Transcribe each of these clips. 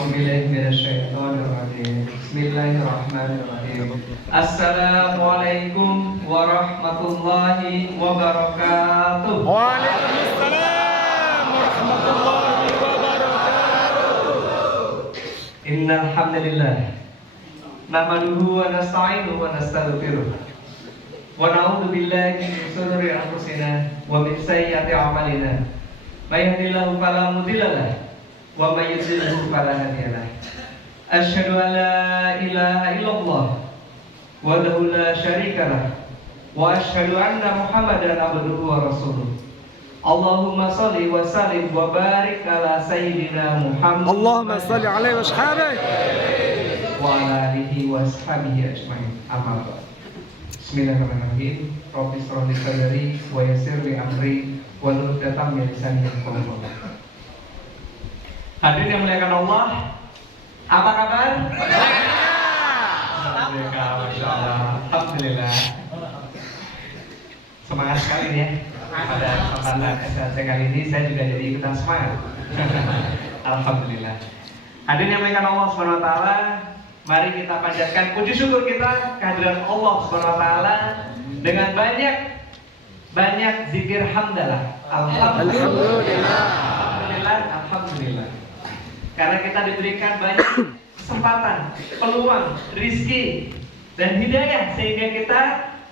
Bismillahirrahmanirrahim. Assalamualaikum warahmatullahi wabarakatuh. Waalaikumsalam warahmatullahi wabarakatuh. Innal hamdalillah nahmaduhu wa nasta'inuhu wa nastaghfiruh wa na'udzu billahi min shururi anfusina wa min sayyiati a'malina. May yahdihillahu fala mudilla lahu wa may yudlilhu fala hadiya lahu. Asyhadu an la ilaha illallah wahdahu la syarika lahu wa asyhadu anna Muhammadan abduhu wa rasuluh. Allahumma shalli wa sallim wa barik ala sayyidina Muhammad. Allahumma shalli alaihi wa ashabihi wa ala alihi wa ashabihi ajmain. Amma ba'd. Bismillahirrahmanirrahim. Rabbi shrah li sadri wa yassir li amri wahlul 'uqdatam min lisani yafqahu qawli. Hadirin yang muliakan Allah, apa kabar? Alhamdulillah. Semangat sekali ya. Pada kesempatan SLC kali ini saya juga jadi ikutan semangat. Alhamdulillah. Hadirin yang muliakan Allah Subhanahu wa taala, mari kita panjatkan puji syukur kita kehadiran Allah Subhanahu wa taala dengan banyak zikir hamdalah. Alhamdulillah. Alhamdulillah. Karena kita diberikan banyak kesempatan, peluang, rizki, dan hidayah sehingga kita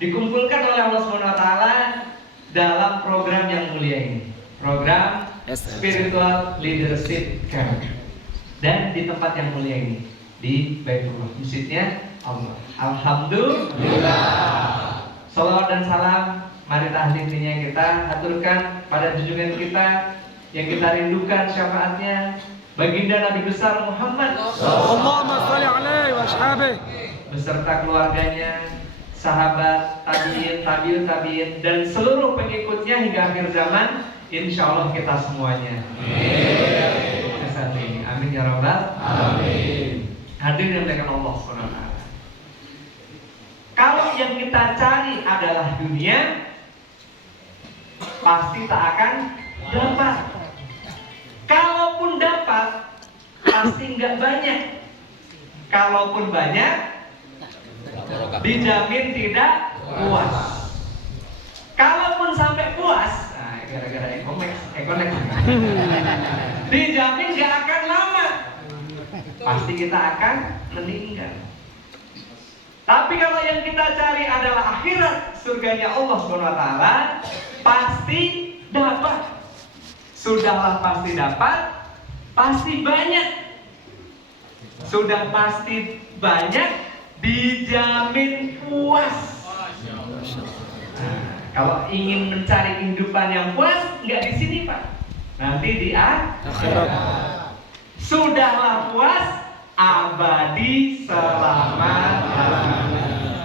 dikumpulkan oleh Allah Subhanahu wa taala dalam program yang mulia ini. Program Spiritual Leadership Camp. Dan di tempat yang mulia ini, di Baitullah, masjidnya Allah. Alhamdulillah. Salawat dan salam mari tahlilnya kita haturkan pada junjungan kita yang kita rindukan syafaatnya, baginda Nabi besar Muhammad Allahumma shalli alaihi wa ashabihi beserta keluarganya, sahabat, tabi'in, tabi'ut tabi'in, dan seluruh pengikutnya hingga akhir zaman, insya Allah kita semuanya. Amin. Amin ya rabbal alamin. Hadirin yang dimuliakan Allah Subhanahu wa taala. Kalau yang kita cari adalah dunia, pasti tak akan dapat. Kalaupun dapat, pasti nggak banyak. Kalaupun banyak, dijamin tidak puas. Kalaupun sampai puas, nah, gara-gara ekonomi, dijamin nggak akan lama. Pasti kita akan meninggal. Tapi kalau yang kita cari adalah akhirat, surganya Allah Subhanahu wa taala, pasti dapat. Sudahlah pasti dapat, pasti banyak. Sudah pasti banyak, dijamin puas. Nah, kalau ingin mencari kehidupan yang puas, nggak di sini Pak, nanti di akhirat. Sudahlah puas, abadi selama-lamanya.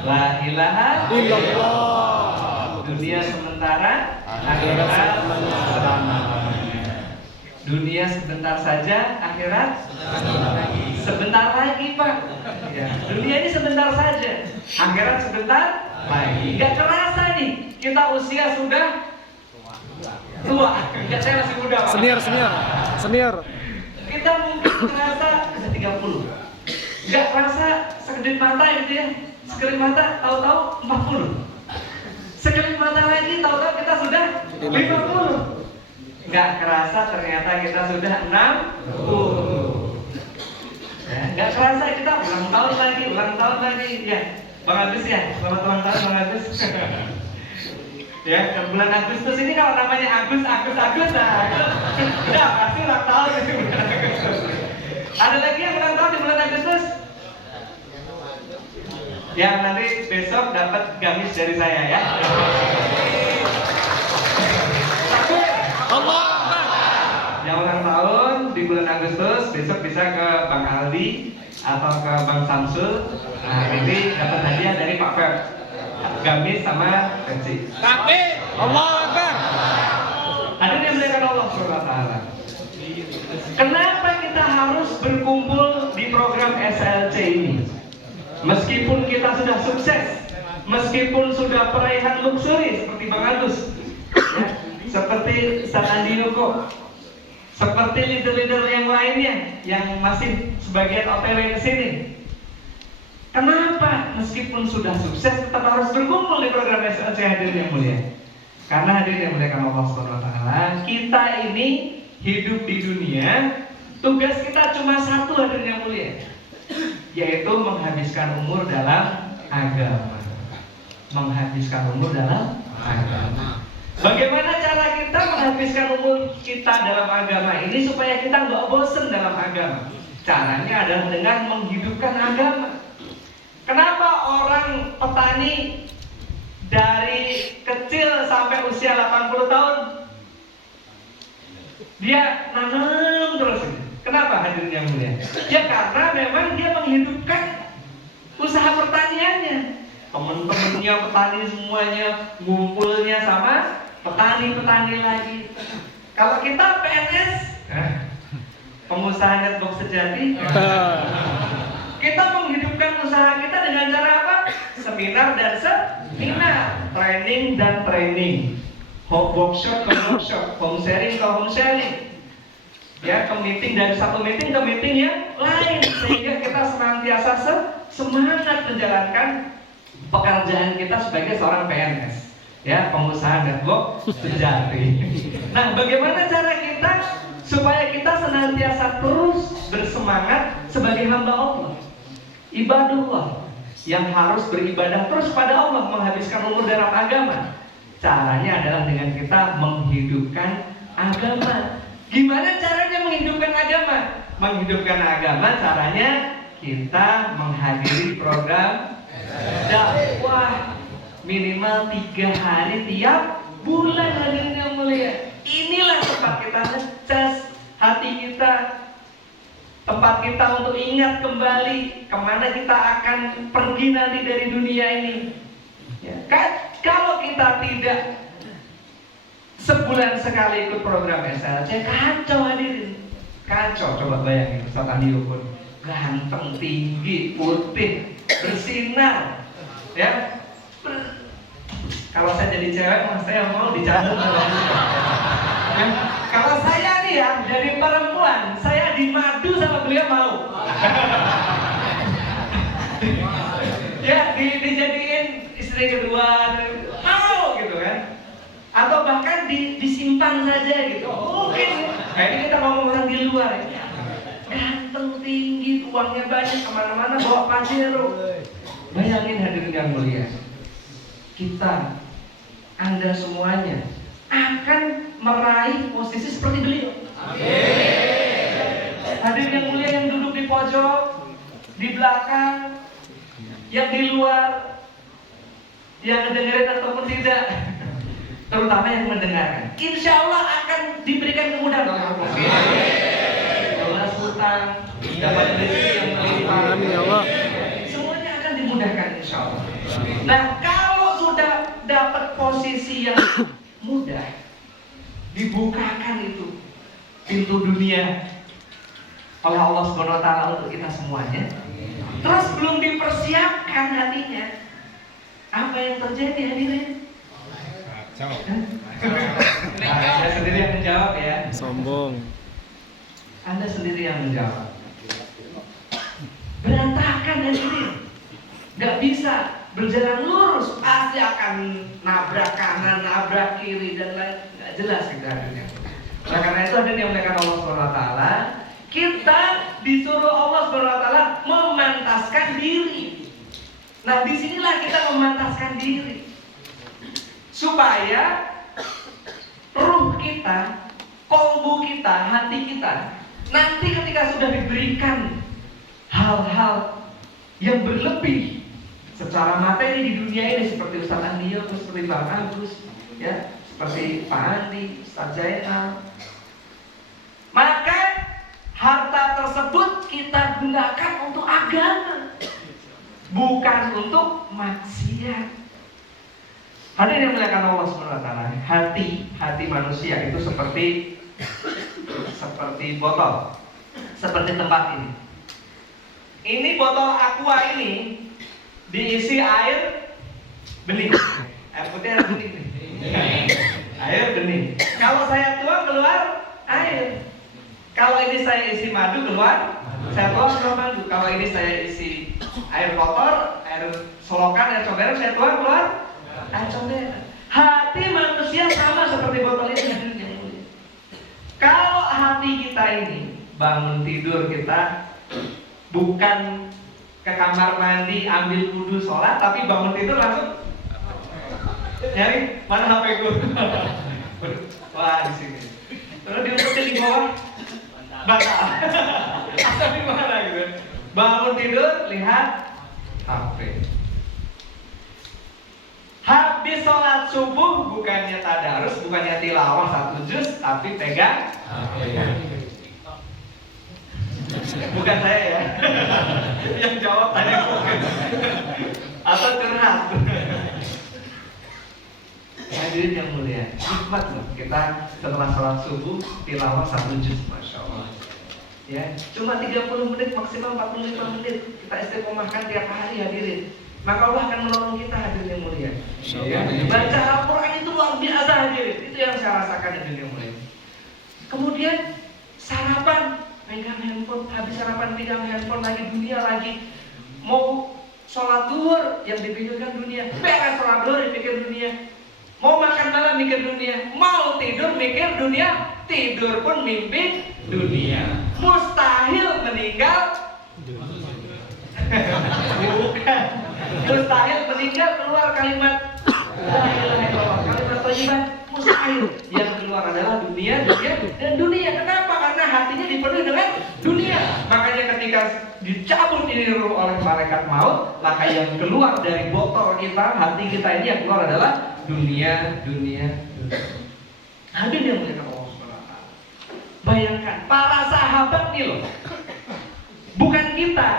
La ilaha illallah. Dunia sementara, akhirat selama-lamanya. Dunia sebentar saja, akhirat sebentar lagi Pak. Ya, dunia ini sebentar saja, akhirat sebentar lagi. Gak terasa nih, kita usia sudah tua. Ya, saya masih muda Pak. Senior. Kita mungkin terasa 30. Gak terasa sekedip mata gitu ya. Sekelip mata tahu-tahu 40. Sekelip mata lagi tahu-tahu kita sudah 50. Nggak kerasa ternyata kita sudah 60. Ya, nggak kerasa kita ulang tahun lagi ya. Bang Agus ya, selamat ulang tahun Bang Agus. Ya, bulan Agustus ini kalau namanya Agus, nah itu udah pasti ulang tahun itu bulan Agustus. Ada lagi yang ulang tahun di bulan Agustus? Ya, nanti besok dapat gamis dari saya ya. Yang ulang tahun di bulan Agustus besok bisa ke Bang Aldi atau ke Bang Samsul. Nah, ini dapat hadiah dari Pak Feb, gamis sama pensi. Takbir. Allahu Akbar. Hadirin yang dimuliakan Allah Subhanahu wa taala. Kenapa kita harus berkumpul di program SLC ini? Meskipun kita sudah sukses, meskipun sudah peraihan luxury seperti Bang Agus, ya, seperti Ustaz Andi Yoko, Seperti leader-leader yang lainnya yang masih sebagian OTW ke sini. Kenapa meskipun sudah sukses tetap harus berkumpul di program SLC hadirin yang mulia? Karena hadirin yang mulia Allah Subhanahu wa taala, kita ini hidup di dunia, tugas kita cuma satu hadirin yang mulia, yaitu menghabiskan umur dalam agama. Menghabiskan umur dalam agama. Bagaimana cara kita menghabiskan umur kita dalam agama ini supaya kita nggak bosen dalam agama? Caranya adalah dengan menghidupkan agama. Kenapa orang petani dari kecil sampai usia 80 tahun dia nanam terus? Kenapa hadirin yang mulia? Ya karena memang dia menghidupkan usaha pertaniannya. Teman-temannya petani semuanya ngumpulnya sama petani-petani lagi. Kalau kita PNS, pengusaha netbox sejati, kita menghidupkan usaha kita dengan cara apa? Seminar dan seminar, training dan training, workshop ke workshop, home sharing ke home sharing. Ya, ke meeting dari satu meeting ke meeting yang lain, sehingga kita senantiasa semangat menjalankan pekerjaan kita sebagai seorang PNS, ya, pengusaha network sejati. Nah, bagaimana cara kita supaya kita senantiasa terus bersemangat sebagai hamba Allah, ibadullah yang harus beribadah terus pada Allah, menghabiskan umur dalam agama? Caranya adalah dengan kita menghidupkan agama. Gimana caranya menghidupkan agama? Menghidupkan agama caranya kita menghadiri program dakwah minimal 3 hari tiap bulan hadirin yang mulia. Inilah tempat kita ngecas hati kita, tempat kita untuk ingat kembali kemana kita akan pergi nanti dari dunia ini. Ya, kalau kita tidak sebulan sekali ikut program SLC, kacau hadirin, kacau. Coba bayangin Ustaz Andi pun ganteng, tinggi, putih, bersinar, ya. Kalau saya jadi cewek, saya mau dicambuk. Ya. Kalau saya nih ya, jadi perempuan, saya dimadu sama beliau mau. Ya, dijadiin istri kedua, mau gitu kan? Atau bahkan disimpan saja gitu. Mungkin, ini kita ngomong orang di luar ya. Ganteng, tinggi, uangnya banyak, kemana-mana bawa Pajero. Bayangin hadirin yang mulia, kita, Anda semuanya akan meraih posisi seperti beliau. Hadirin yang mulia yang duduk di pojok, di belakang, yang di luar, yang mendengarkan ataupun tidak, terutama yang mendengarkan, insya Allah akan diberikan kemudahan oleh Allah. Jelas hutang, dapat rezeki yang melimpah, semuanya akan dimudahkan insya Allah. Nah, kalau sudah dapat posisi yang mudah, dibukakan itu pintu dunia oleh Allah Subhanahu wa taala untuk kita semuanya. Terus belum dipersiapkan hatinya, apa yang terjadi hadirin? Anda sendiri yang menjawab ya. Sombong. Anda sendiri yang menjawab. Berantakan hadirin, nggak bisa berjalan lurus, pasti akan nabrak kanan, nabrak kiri dan lain, nggak jelas kita hadirin. Nah, karena itu hadirin yang dimuliakan Allah Subhanahu wa taala, kita disuruh Allah Subhanahu wa taala memantaskan diri. Nah, disinilah kita memantaskan diri supaya ruh kita, kolbu kita, hati kita nanti ketika sudah diberikan hal-hal yang berlebih secara materi di dunia ini, seperti Ustaz Andi, seperti Pak Agus, ya, seperti Pak Andi, Ustaz Zainal, maka harta tersebut kita gunakan untuk agama, bukan untuk maksiat. Hadirin yang dimuliakan Allah Subhanahu wa taala, hati manusia itu seperti botol, seperti tempat ini. Ini botol aqua ini diisi air bening, air putih, air bening nih. Air bening. Kalau saya tuang keluar air, Kalau ini saya isi madu keluar, saya tuang keluar madu. Kalau ini saya isi air kotor, air solokan, air comberan, saya tuang keluar air comberan. Hati manusia sama seperti botol ini yang mulia. Kalau hati kita ini bangun tidur kita bukan ke kamar mandi ambil wudhu sholat, tapi bangun tidur langsung nyari mana HP gue. Wah di sini. Terus diumpetin di bawah, batal. Atau di mana gitu? Bangun tidur lihat HP. Habis sholat subuh bukannya tadarus, bukannya tilawah 1 juz, tapi pegang HP. Bukan saya ya. Yang jawab tadi bukan. Atau curhat. Hadirin yang mulia, nikmat loh kita setelah sholat subuh tilawah 1 juz, masya Allah. Ya, cuma 30 menit maksimal 45 menit kita istiqomahkan tiap hari hadirin. Maka Allah akan menolong kita hadirin yang mulia. Ya, baca Al-Quran itu luar biasa hadirin. Itu yang saya rasakan hadirin yang mulia. Kemudian sarapan, pegang handphone, habis sarapan pegang handphone lagi, dunia lagi. Mau sholat duhur yang dipikirkan dunia, beres sholat duhur dipikir dunia. Mau makan malam mikir dunia, mau tidur mikir dunia, tidur pun mimpi dunia. Mustahil meninggal. Bukan. Mustahil meninggal keluar kalimat la ilaha illallah, kalimat thayyibah, mustahil. Yang keluar adalah dunia, dunia, dan dunia. Kenapa? Karena hatinya dipenuhi dengan dunia. Makanya ketika dicabut ini ruh oleh malaikat maut, maka yang keluar dari botol kita, hati kita ini yang keluar adalah dunia, dunia, dunia. Hadirin yang mulia Allah Subhanahu wa taala. Bayangkan para sahabat nih loh. Bukan kita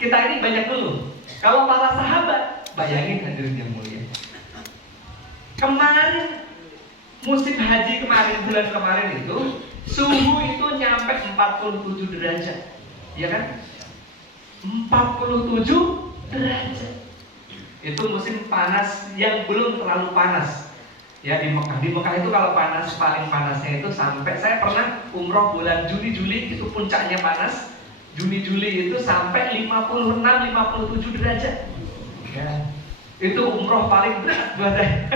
ini banyak dulu. Kalau para sahabat, bayangin hadirin yang mulia. Kemarin musim haji kemarin, bulan kemarin itu suhu itu nyampe 47 derajat. Ya kan? 47 derajat. Itu musim panas yang belum terlalu panas. Ya di Mekah. Di Mekah itu kalau panas, paling panasnya itu sampai, saya pernah umroh bulan Juni-Juli, itu puncaknya panas. Juni-Juli itu sampai 56-57 derajat. Ya. Itu umroh paling berat buat saya.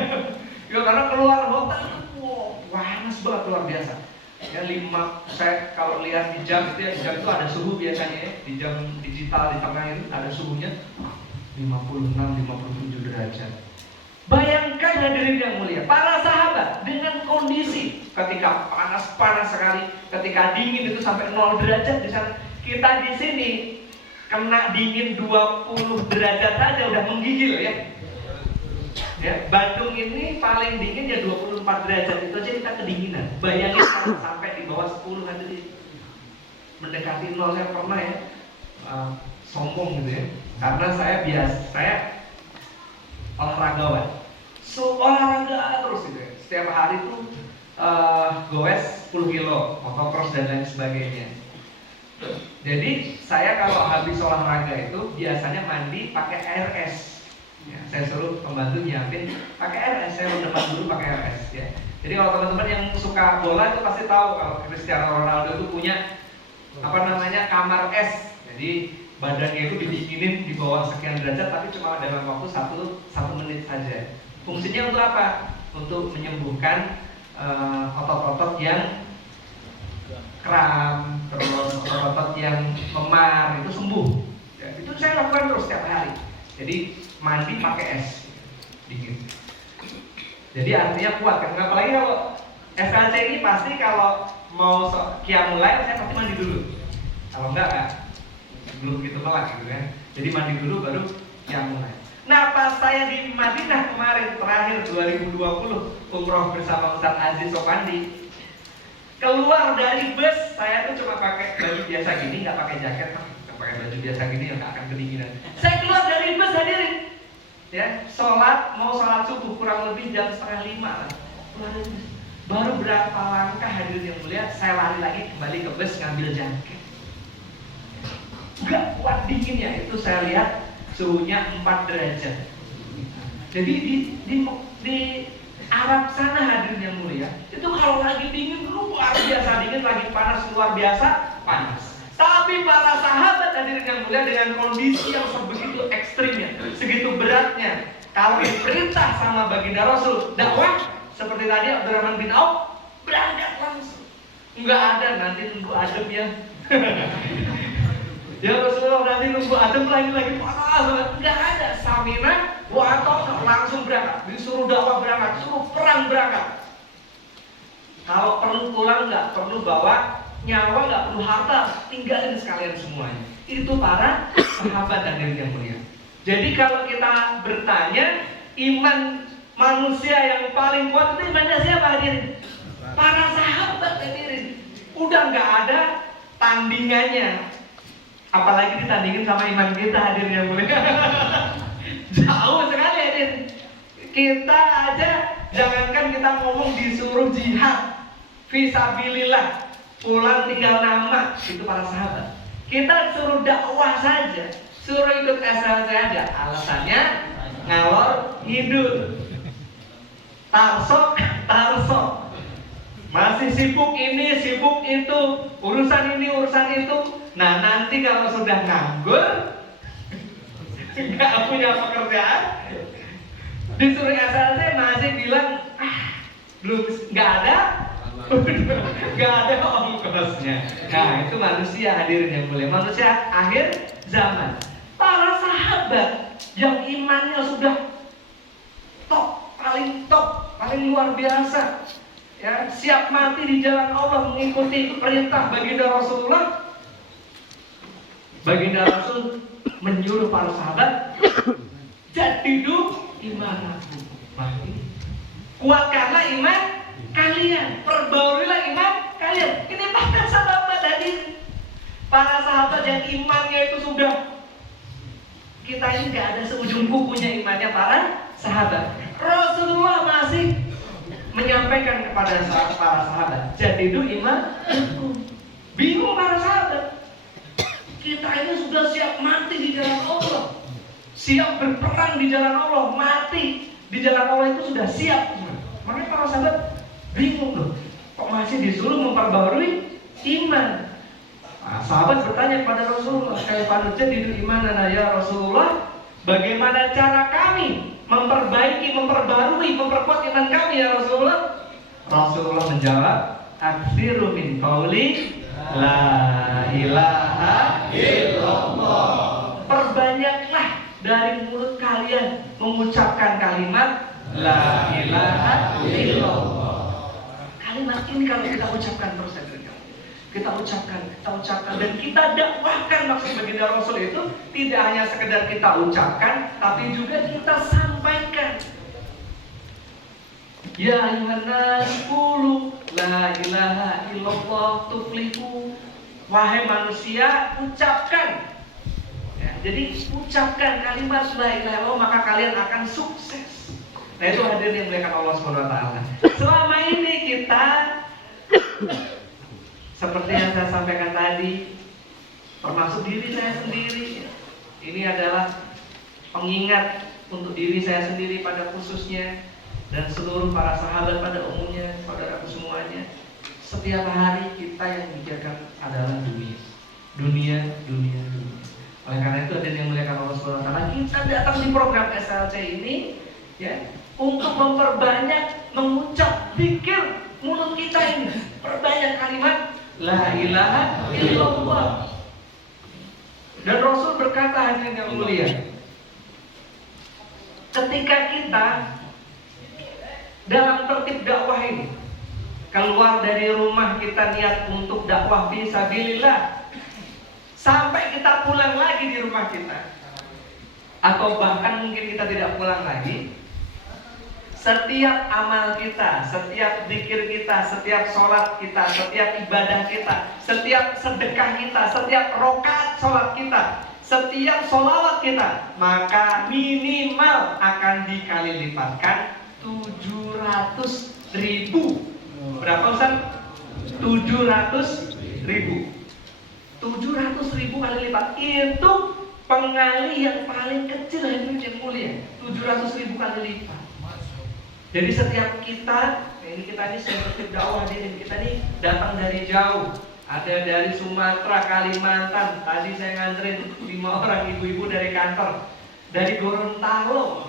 Ya karena keluar hotel, wow, panas banget luar biasa. Ya saya kalau lihat di jam itu ya, di jam itu ada suhu biasanya ya. Di jam digital di tengah itu ada suhunya 56-57 derajat. Bayangkan hadirin yang mulia, para sahabat dengan kondisi ketika panas sekali, ketika dingin itu sampai 0 derajat di sana. Kita di sini kena dingin 20 derajat saja udah menggigil ya. Ya, Bandung ini paling dingin ya 24 derajat, itu aja kita kedinginan. Bayangin kalau sampai di bawah 10 hadirin. Mendekati 0 saya pernah ya. Sombong gitu ya. Karena saya olahragawan. Olahraga terus gitu ya. Setiap hari tuh goes 10 kilo, motocross dan lain sebagainya. Jadi saya kalau habis olahraga itu biasanya mandi pakai air es. Ya, saya suruh pembantu nyiapin pakai air es, saya udah dulu pakai air es ya. Jadi kalau teman-teman yang suka bola itu pasti tahu kalau Cristiano Ronaldo itu punya kamar es. Jadi badannya itu didinginin di bawah sekian derajat, tapi cuma dalam waktu 1 menit saja. Fungsinya untuk apa? Untuk menyembuhkan otot-otot yang kram, terus otot-otot yang memar itu sembuh. Ya, itu saya lakukan terus setiap hari. Jadi mandi pakai es dingin. Jadi artinya kuat kan? Apalagi kalau SLC ini pasti kalau mau qiyamul lail saya pasti mandi dulu. Kalau enggak kan belum gitu melak gitu kan. Jadi mandi dulu baru qiyamul lail. Nah pas saya di Madinah kemarin terakhir 2020 umroh bersama Ustaz Aziz Sopandi, keluar dari bus saya tuh cuma pakai baju biasa gini, nggak pakai jaket, pakai baju biasa gini yang nggak akan kedinginan. Saya keluar dari bus hadirin, ya mau sholat subuh kurang lebih jam 4:30 lah. Keluar dari bus, baru berapa langkah hadirin yang mulia, saya lari lagi kembali ke bus ngambil jaket. Nggak kuat dinginnya, itu saya lihat suhunya 4 derajat. Jadi di Arab sana hadirin yang mulia, itu kalau lagi dingin luar biasa dingin, lagi luar biasa panas. Tapi para sahabat hadirin yang mulia dengan kondisi yang sebegitu ekstrimnya, segitu beratnya, kalau diperintah sama baginda Rasul dakwah seperti tadi Abdurrahman bin Auf berangkat langsung. Enggak ada nanti nunggu adem ya. Ya Rasulullah nanti nunggu adem lagi panas. Enggak ada. Samina wa langsung berangkat. Disuruh dakwah berangkat, suruh perang berangkat. Kalau perlu pulang nggak perlu bawa nyawa, nggak perlu harta, tinggalin sekalian semuanya. Itu para sahabat hadirin yang mulia. Jadi kalau kita bertanya iman manusia yang paling kuat itu imannya siapa hadirin? Para sahabat hadirin. Udah nggak ada tandingannya. Apalagi ditandingin sama iman kita hadirin yang mulia. Jauh sekali hadirin. Kita aja jangankan kita ngomong disuruh jihad fisabilillah, pulang tinggal nama, itu para sahabat. Kita suruh dakwah saja, suruh ikut SLC aja, alasannya ngalor ngidul, tarsok, masih sibuk ini, sibuk itu, urusan ini, urusan itu. Nah nanti kalau sudah nganggur, nggak punya pekerjaan, disuruh SLC masih bilang belum, nggak ada ongkosnya. Nah itu manusia hadirin yang mulia, manusia akhir zaman. Para sahabat yang imannya sudah paling luar biasa, ya, siap mati di jalan Allah mengikuti perintah baginda Rasulullah. Baginda Rasul menyuruh para sahabat, jadidu imanakum, kuatkanlah iman kalian, perbauruilah iman kalian. Ini para sahabat tadi, para sahabat yang imannya itu sudah, kita ini nggak ada seujung kukunya imannya para sahabat. Rasulullah masih menyampaikan kepada para sahabat, jadidu imankum. Bingung para sahabat. Kita ini sudah siap mati di jalan Allah, siap berperang di jalan Allah, mati di jalan Allah itu sudah siap. Makanya para sahabat bingung loh, kok masih disuruh memperbarui iman. Nah, sahabat bertanya kepada Rasulullah, kaifa nujaddidu imanana ya Rasulullah, bagaimana cara kami memperbaiki, memperbarui, memperkuat iman kami ya Rasulullah? Rasulullah menjawab, aksiru min qauli la ilaha illallah. Perbanyaklah dari mulut kalian mengucapkan kalimat la ilaha illallah. Kalimat ini kalau kita ucapkan terus, kita ucapkan dan kita dakwahkan. Maksud baginda Rasul itu tidak hanya sekedar kita ucapkan, tapi juga kita sampaikan. Ya ayuhan nas qulu la ilaha illallah tuflihu. Wahai manusia, ucapkan. Ya, jadi ucapkan kalimat la ilaha illallah, maka kalian akan sukses. Nah itu hadirin yang dimuliakan Allah SWT. Selama ini kita seperti yang saya sampaikan tadi, termasuk diri saya sendiri, ini adalah pengingat untuk diri saya sendiri pada khususnya, dan seluruh para sahabat pada umumnya, saudaraku semuanya. Setiap hari kita yang dipikirkan adalah dunia. Oleh karena itu hadirin yang dimuliakan Allah SWT, kita datang di program SLC ini, ya, untuk memperbanyak mengucap zikir mulut kita ini, perbanyak kalimat la ilaha illallah. Dan Rasul berkata hadirin yang mulia, ketika kita dalam tertib dakwah ini, keluar dari rumah kita niat untuk dakwah fisabilillah, sampai kita pulang lagi di rumah kita, atau bahkan mungkin kita tidak pulang lagi, setiap amal kita, setiap zikir kita, setiap sholat kita, setiap ibadah kita, setiap sedekah kita, setiap rokaat sholat kita, setiap sholawat kita, maka minimal akan dikali lipatkan 700.000. Berapa Ustaz? 700.000. 700.000 kali lipat. Itu pengali yang paling kecil yang mulia. 700.000 kali lipat. Jadi setiap kita, ini saya tertib dakwah, kita ini datang dari jauh, ada dari Sumatera, Kalimantan. Tadi saya nganterin 5 orang ibu-ibu dari kantor, dari Gorontalo,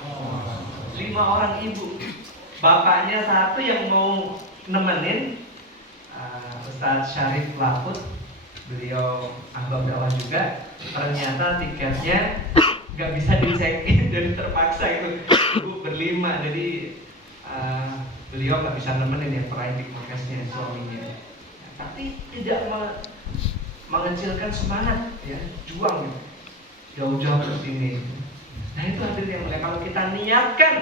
5 orang ibu. Bapaknya satu yang mau nemenin, Ustadz Syarif Laput, beliau ahbab dakwah juga. Ternyata tiketnya nggak bisa di-check-in, jadi terpaksa itu ibu berlima. Jadi beliau nggak bisa nemenin yang terakhir di podcastnya suaminya. Tapi tidak mengecilkan semangat, ya, juang gitu, jauh-jauh ke sini. Nah itu hadirin yang mulia, kalau kita niatkan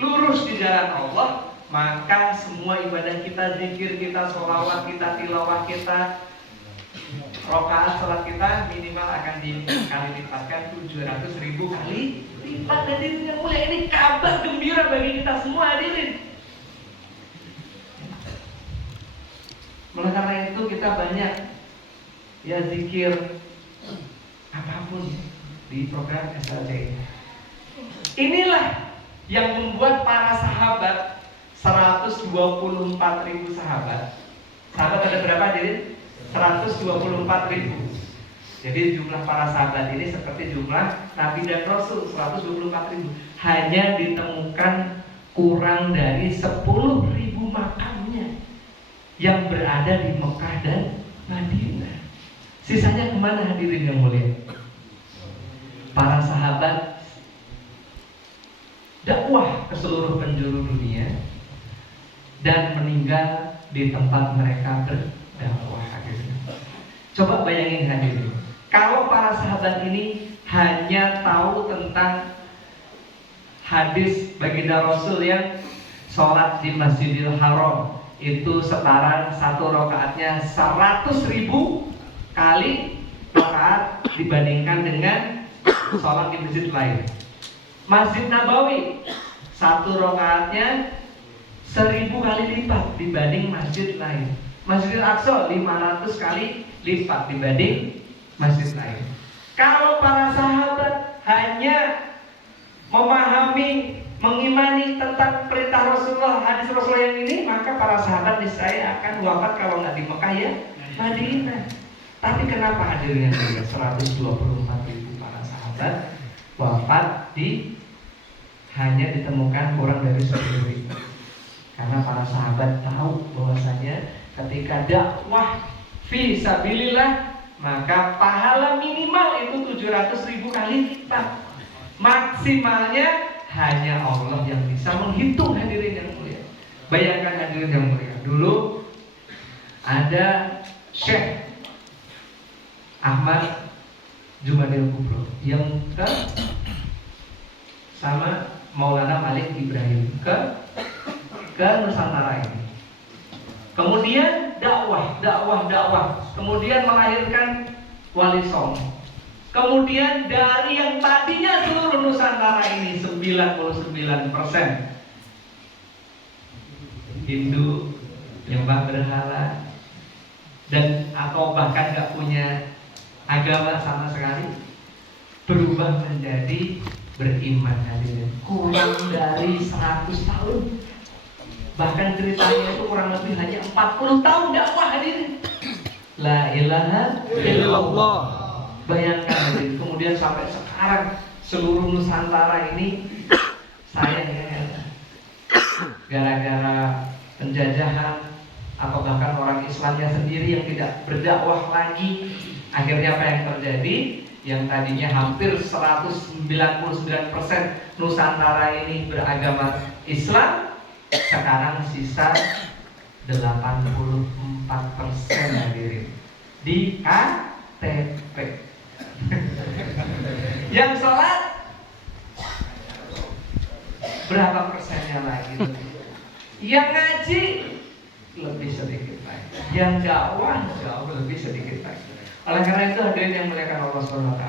lurus di jalan Allah, maka semua ibadah kita, zikir kita, sholawat kita, tilawah kita, rokaat sholat kita minimal akan dikali lipatkan 700.000 kali lipat. Hadirin yang mulia, ini kabar gembira bagi kita semua hadirin. Oleh karena itu kita banyak ya zikir apapun di program SLC. Inilah yang membuat para sahabat, 124.000 sahabat. Sahabat ada berapa jadi? 124.000. Jadi jumlah para sahabat ini seperti jumlah Nabi dan Rasul, 124.000. Hanya ditemukan kurang dari 10.000 makamnya yang berada di Mekah dan Madinah. Sisanya kemana hadirin yang mulia? Para sahabat dakwah ke seluruh penjuru dunia dan meninggal di tempat mereka berdakwah. Coba bayangin hadirin, kalau para sahabat ini hanya tahu tentang hadis baginda Rasul yang sholat di Masjidil Haram itu setara 1 rakaatnya 100.000 kali rakaat dibandingkan dengan sholat di masjid lain. Masjid Nabawi 1 rakaatnya 1000 kali lipat dibanding masjid lain. Masjidil Aqsa 500 kali lipat dibanding masjid lain. Kalau para sahabat hanya memahami, mengimani tentang perintah Rasulullah, hadis Rasulullah yang ini, maka para sahabat niscaya akan wafat kalau nggak di Mekah ya Madinah. Tapi kenapa hadirnya 124.000 para sahabat wafat hanya ditemukan kurang dari 10.000? Karena para sahabat tahu bahwasanya ketika dakwah fi sabilillah, maka pahala minimal itu 700.000 kali lipat. Maksimalnya hanya Allah yang bisa menghitung hadirin yang mulia. Bayangkan hadirin yang mulia, dulu ada Syekh Ahmad Jumadil Kubro yang sama Maulana Malik Ibrahim ke Nusantara ini. Kemudian dakwah, kemudian melahirkan Wali Songo. Kemudian dari yang tadinya seluruh Nusantara ini 99% Hindu, nyembah berhala, dan atau bahkan gak punya agama sama sekali, berubah menjadi beriman hadirin. Kurang dari 100 tahun. Bahkan ceritanya itu kurang lebih hanya 40 tahun dakwah hadirin. La ilaha illallah. Bayangkan hadirin, kemudian sampai sekarang seluruh Nusantara ini sayang ya, gara-gara penjajahan atau bahkan orang Islamnya sendiri yang tidak berdakwah lagi, akhirnya apa yang terjadi? Yang tadinya hampir 199% Nusantara ini beragama Islam, sekarang sisa 84% hadirin di KTP. Yang sholat berapa persennya lagi? Yang ngaji lebih sedikit lagi, yang dakwah jauh lebih sedikit lagi. Oleh karena itu hadirin yang muliakan Allah SWT,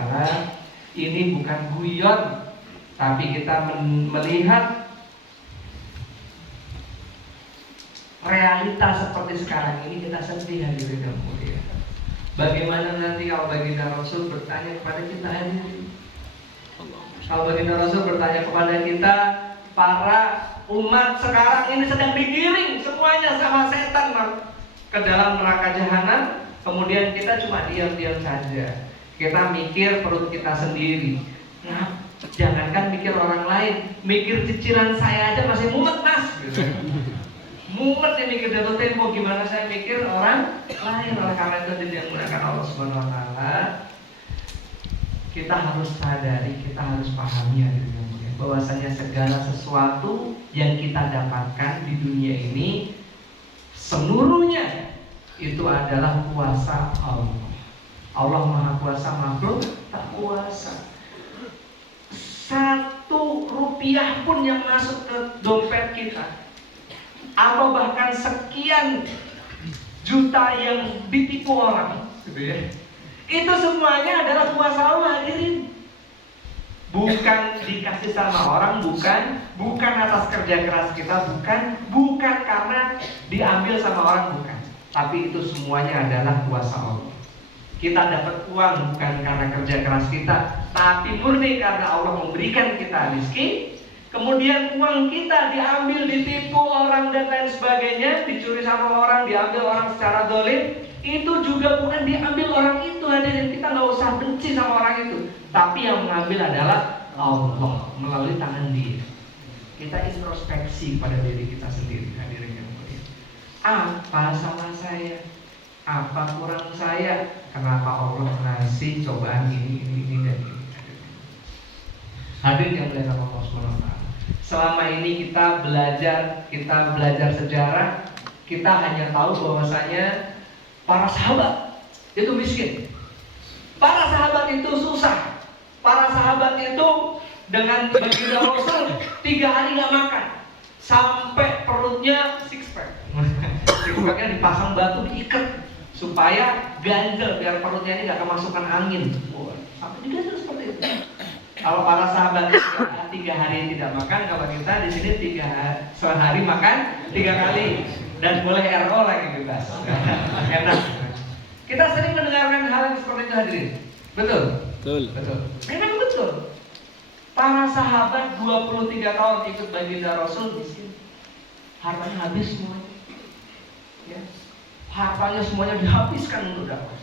ini bukan guyon, tapi kita melihat realita seperti sekarang ini, kita sedih hadirin yang mulia. Bagaimana nanti kalau baginda Rasul bertanya kepada kita hadirin? Kalau baginda Rasul bertanya kepada kita, para umat sekarang ini sedang digiring semuanya sama setan ke dalam neraka jahanam. kemudian kita cuma diam-diam saja. Kita mikir perut kita sendiri. Nah, jangankan mikir orang lain, mikir cicilan saya aja masih mumet mas. Gitu. Mumet ya mikir jatuh tempo, gimana saya mikir orang lain. Oleh karena itu yang menggunakan Allah Subhanahu Wa Taala, kita harus sadari, kita harus pahami bahwasanya segala sesuatu yang kita dapatkan di dunia ini seluruhnya itu adalah kuasa Allah. Allah Maha Kuasa, makhluk tak kuasa. 1 rupiah pun yang masuk ke dompet kita, atau bahkan sekian juta yang ditipu orang, gitu ya, itu semuanya adalah kuasa Allah, hadirin. Bukan dikasih sama orang, bukan atas kerja keras kita, bukan karena diambil sama orang, bukan. Tapi itu semuanya adalah kuasa Allah. Kita dapat uang bukan karena kerja keras kita, tapi murni karena Allah memberikan kita rezeki. Kemudian uang kita diambil, ditipu orang dan lain sebagainya, dicuri sama orang, diambil orang secara dolim. Itu juga bukan diambil orang itu, hadirin. Kita nggak usah benci sama orang itu, tapi yang mengambil adalah Allah melalui tangan Dia. Kita introspeksi pada diri kita sendiri, hadirin yang mulia. Apa salah saya? Apa kurang saya? Kenapa Allah ngasih cobaan ini dan ini? Hadirin yang melihat Allah SWT. Selama ini kita belajar sejarah, kita hanya tahu bahwasanya para sahabat itu miskin, para sahabat itu susah, para sahabat itu dengan baginda Rasul 3 hari nggak makan, sampai perutnya six pack. Six packnya dipasang batu, diikat supaya ganjel, biar perutnya ini nggak kemasukan angin. Sampai diganjel seperti itu. Kalau para sahabat 3 hari tidak makan, kalau kita di sini sehari makan 3 kali dan boleh RO lagi bebas. Enak. Kita sering mendengarkan hal yang seperti itu, hadirin. Betul? Betul. Memang betul. Para sahabat 23 tahun ikut baginda Rasul miskin. Hartanya habis semuanya. Ya. Hartanya semuanya dihabiskan untuk dakwah.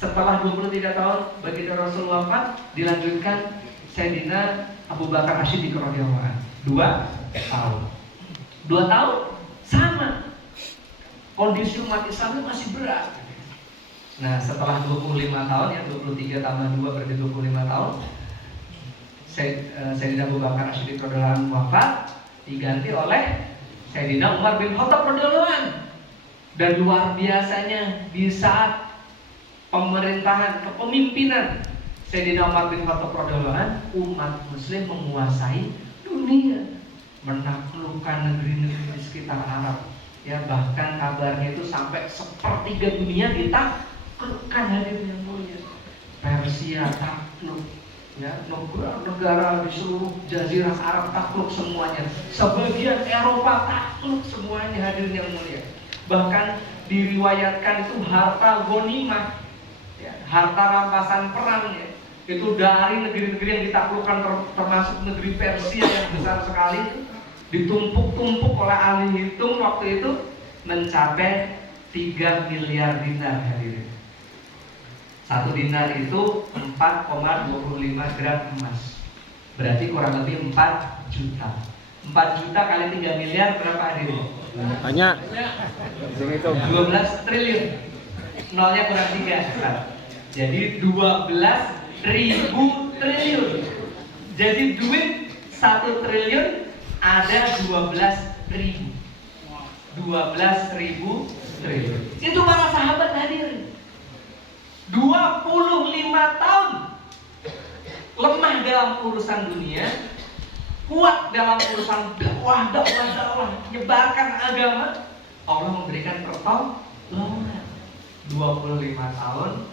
Setelah 23 tahun baginda Rasul wafat, dilanjutkan Sayyidina Abu Bakar As-Siddiq radhiyallahu anhu. 2 tahun. 2 tahun sama. Kondisi umat Islam masih berat. Nah, setelah 25 tahun, ya 23 tambah 2 berarti 25 tahun, Sayyidina Abu Bakar As-Siddiq radhiyallahu anhu wafat, diganti oleh Sayyidina Umar bin Khattab radhiyallahu anhu. Dan luar biasanya di saat pemerintahan, kepemimpinan Sayyidina Umar bin Khattab radhiyallahu anhu, umat muslim menguasai dunia, menaklukkan negeri-negeri di sekitar Arab. Ya, bahkan kabarnya itu sampai 1/3 dunia ditaklukkan, hadirin yang mulia. Persia takluk, ya, negara di seluruh jazirah Arab takluk semuanya. Sebagian Eropa takluk semuanya, hadirin yang mulia. Bahkan diriwayatkan itu harta ghanimah, ya, harta rampasan perang, ya, itu dari negeri-negeri yang ditaklukkan, termasuk negeri Persia yang besar sekali, itu ditumpuk-tumpuk oleh ahli hitung waktu itu mencapai 3 miliar dinar, hadirin. 1 dinar itu 4,25 gram emas, berarti kurang lebih 4 juta. 4 juta kali 3 miliar berapa, hadirin? Banyak. 12 triliun. Nolnya kurang 3. Jadi 12.000 triliun. Jadi duit 1 triliun ada 12.000. 12.000 triliun. Itu para sahabat, hadirin. 25 tahun lemah dalam urusan dunia, kuat dalam urusan dakwah, menyebarkan agama. Allah memberikan pertolongan. 25 tahun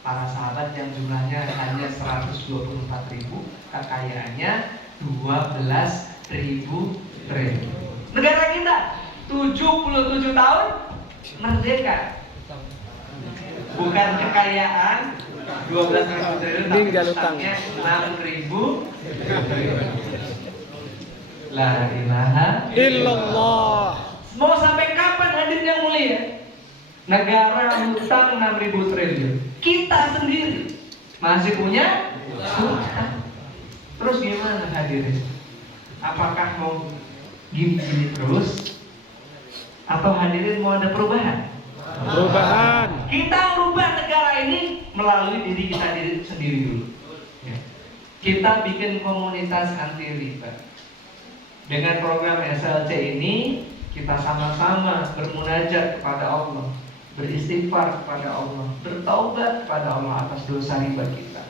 para sahabat yang jumlahnya hanya 124.000, kekayaannya 12.000 triliun. Negara kita 77 tahun merdeka. Bukan kekayaan 12.000 triliun, tapi utangnya 6.000 triliun. La ilaha Illallah. Mau sampai kapan, hadirin yang mulia? Negara hutang 6.000 triliun. Kita sendiri masih punya hutang. Terus gimana hadirin? Apakah mau gini-gini terus? Atau hadirin mau ada perubahan? Perubahan. Kita rubah negara ini melalui diri kita sendiri dulu. Ya. Kita bikin komunitas anti riba. Dengan program SLC ini, kita sama-sama bermunajat kepada Allah, beristighfar kepada Allah, bertaubat kepada Allah atas dosa riba kita,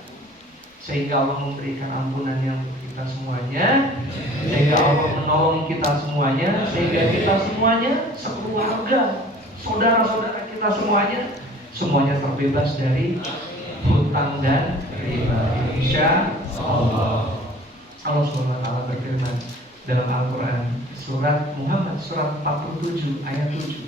sehingga Allah memberikan ampunannya untuk kita semuanya, sehingga Allah menolong kita semuanya, sehingga kita semuanya sekeluarga, saudara-saudara kita semuanya terbebas dari hutang dan riba. Insya Allah. Allah SWT berfirman dalam Al-Quran surat Muhammad surat 47 ayat 7.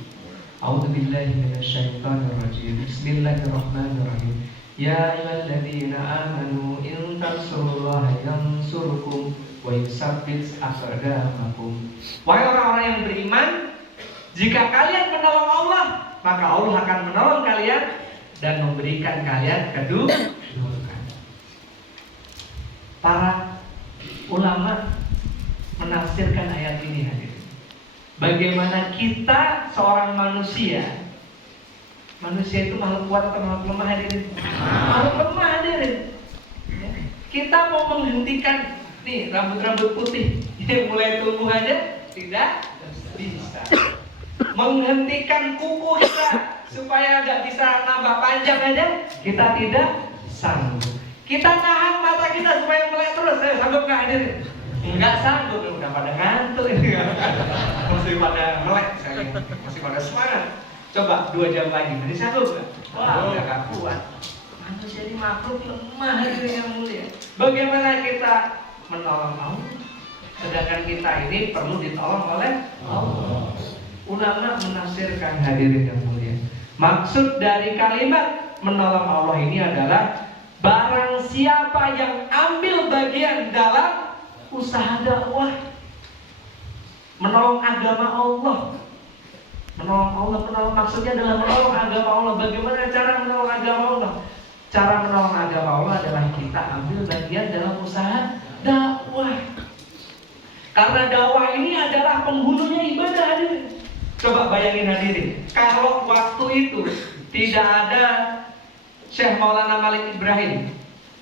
A'udzubillahi minasyaitonir rajim. Bismillahirrahmanirrahim. Ya ayyuhalladzina amanu in tansurullaha yansurkum wa yusabbit aqdamakum. Wahai orang-orang yang beriman, jika kalian menolong Allah, maka Allah akan menolong kalian dan memberikan kalian kedudukan. Para ulama menafsirkan ayat ini hadirin. Bagaimana kita seorang manusia itu makhluk kuat atau makhluk lemah hadirin? Makhluk lemah hadirin. Kita mau menghentikan nih rambut-rambut putih yang mulai tumbuh aja tidak bisa. Menghentikan kuku kita supaya nggak bisa nambah panjang aja kita tidak sanggup. Kita nahan mata kita supaya melek terus, sanggup nggak hadirin? Enggak sanggup, udah pada ngantuk ini. Masih pada melek, masih pada semangat. Coba 2 jam lagi, masih sanggup nggak? Wah, udah gak kuat. Manusia ini makhluk lemah hadirin yang mulia. Bagaimana kita menolong Allah? Sedangkan kita ini perlu ditolong oleh Allah. Ulama menafsirkan hadirin yang mulia. Maksud dari kalimat menolong Allah ini adalah barang siapa yang ambil bagian dalam usaha dakwah, menolong agama Allah. Menolong maksudnya adalah menolong agama Allah. Bagaimana cara menolong agama Allah? Cara menolong agama Allah adalah kita ambil bagian dalam usaha dakwah. Karena dakwah ini adalah penghulunya ibadah hadirin. Coba bayangin hadirin, kalau waktu itu tidak ada Syekh Maulana Malik Ibrahim,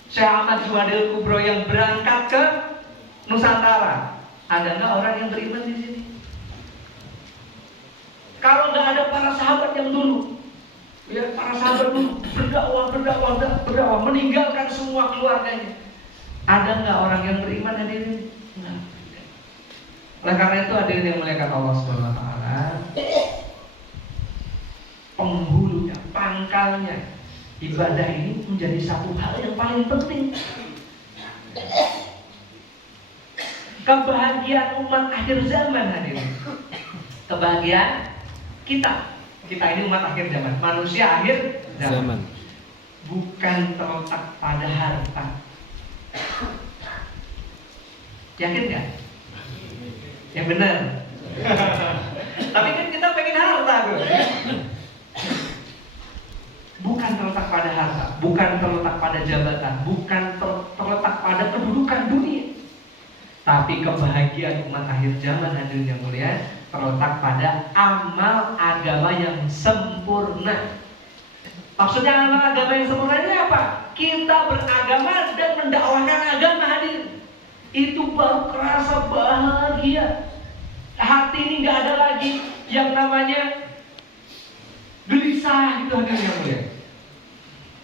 Syekh Ahmad Juwadil Kubro yang berangkat ke Nusantara, ada nggak orang yang beriman di sini? Kalau nggak ada para sahabat yang dulu, ya para sahabat dulu berdakwah, meninggalkan semua keluarganya, ada nggak orang yang beriman hadirin? Nggak. Oleh karena itu hadirin yang muliakan Allah Subhanahu Wa Taala, penghulunya, pangkalnya ibadah ini menjadi satu hal yang paling penting. Kebahagiaan umat akhir zaman hadirin. Kebahagiaan kita ini umat akhir zaman, manusia akhir zaman. Bukan terletak pada harta. Yakin nggak? Yang benar. Tapi kan kita pengen harta tuh. Bukan terletak pada harta, bukan terletak pada jabatan, bukan terletak pada kedudukan dunia. Tapi kebahagiaan umat akhir zaman hadirin yang mulia terletak pada amal agama yang sempurna. Maksudnya amal agama yang sempurna ini apa? Kita beragama dan mendakwahkan agama hadirin. Itu baru kerasa bahagia. Hati ini nggak ada lagi yang namanya gelisah gitu hadirin yang mulia.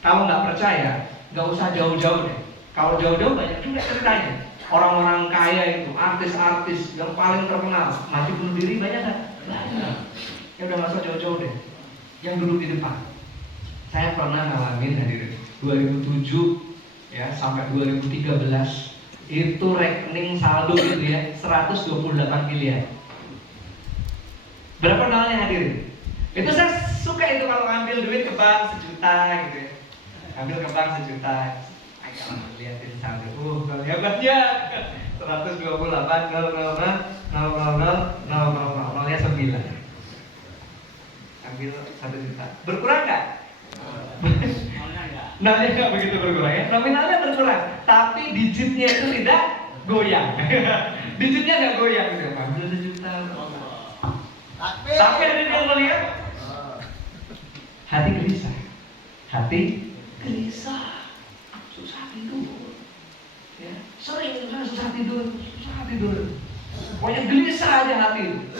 Kalau nggak percaya, nggak usah jauh-jauh deh. Kalau jauh-jauh banyak juga ceritanya. Orang-orang kaya itu, artis-artis yang paling terkenal mati bunuh diri banyak nggak? Banyak. Ya udah nggak usah jauh-jauh deh. Yang duduk di depan. Saya pernah ngalamin hadirin 2007 ya sampai 2013 itu rekening saldo gitu ya 128 miliar. Berapa nolnya hadirin? Itu saya suka itu kalau ngambil duit ke bank 1 juta gitu ya. Ambil ke bank 1 juta. Agak liatin saldo. Kalau hebatnya 128 000 000 000 9. Ambil ambil 1 juta. Berkurang nggak? Nominalnya nggak begitu berkurang ya. Nominalnya berkurang, tapi digitnya itu tidak goyang. Digitnya nggak goyang gitu. Ambil 1 juta. Tapi ada yang melihat hati gelisah. Hati gelisah. Susah tidur. Ya, sering susah tidur. Pokoknya gelisah aja hati.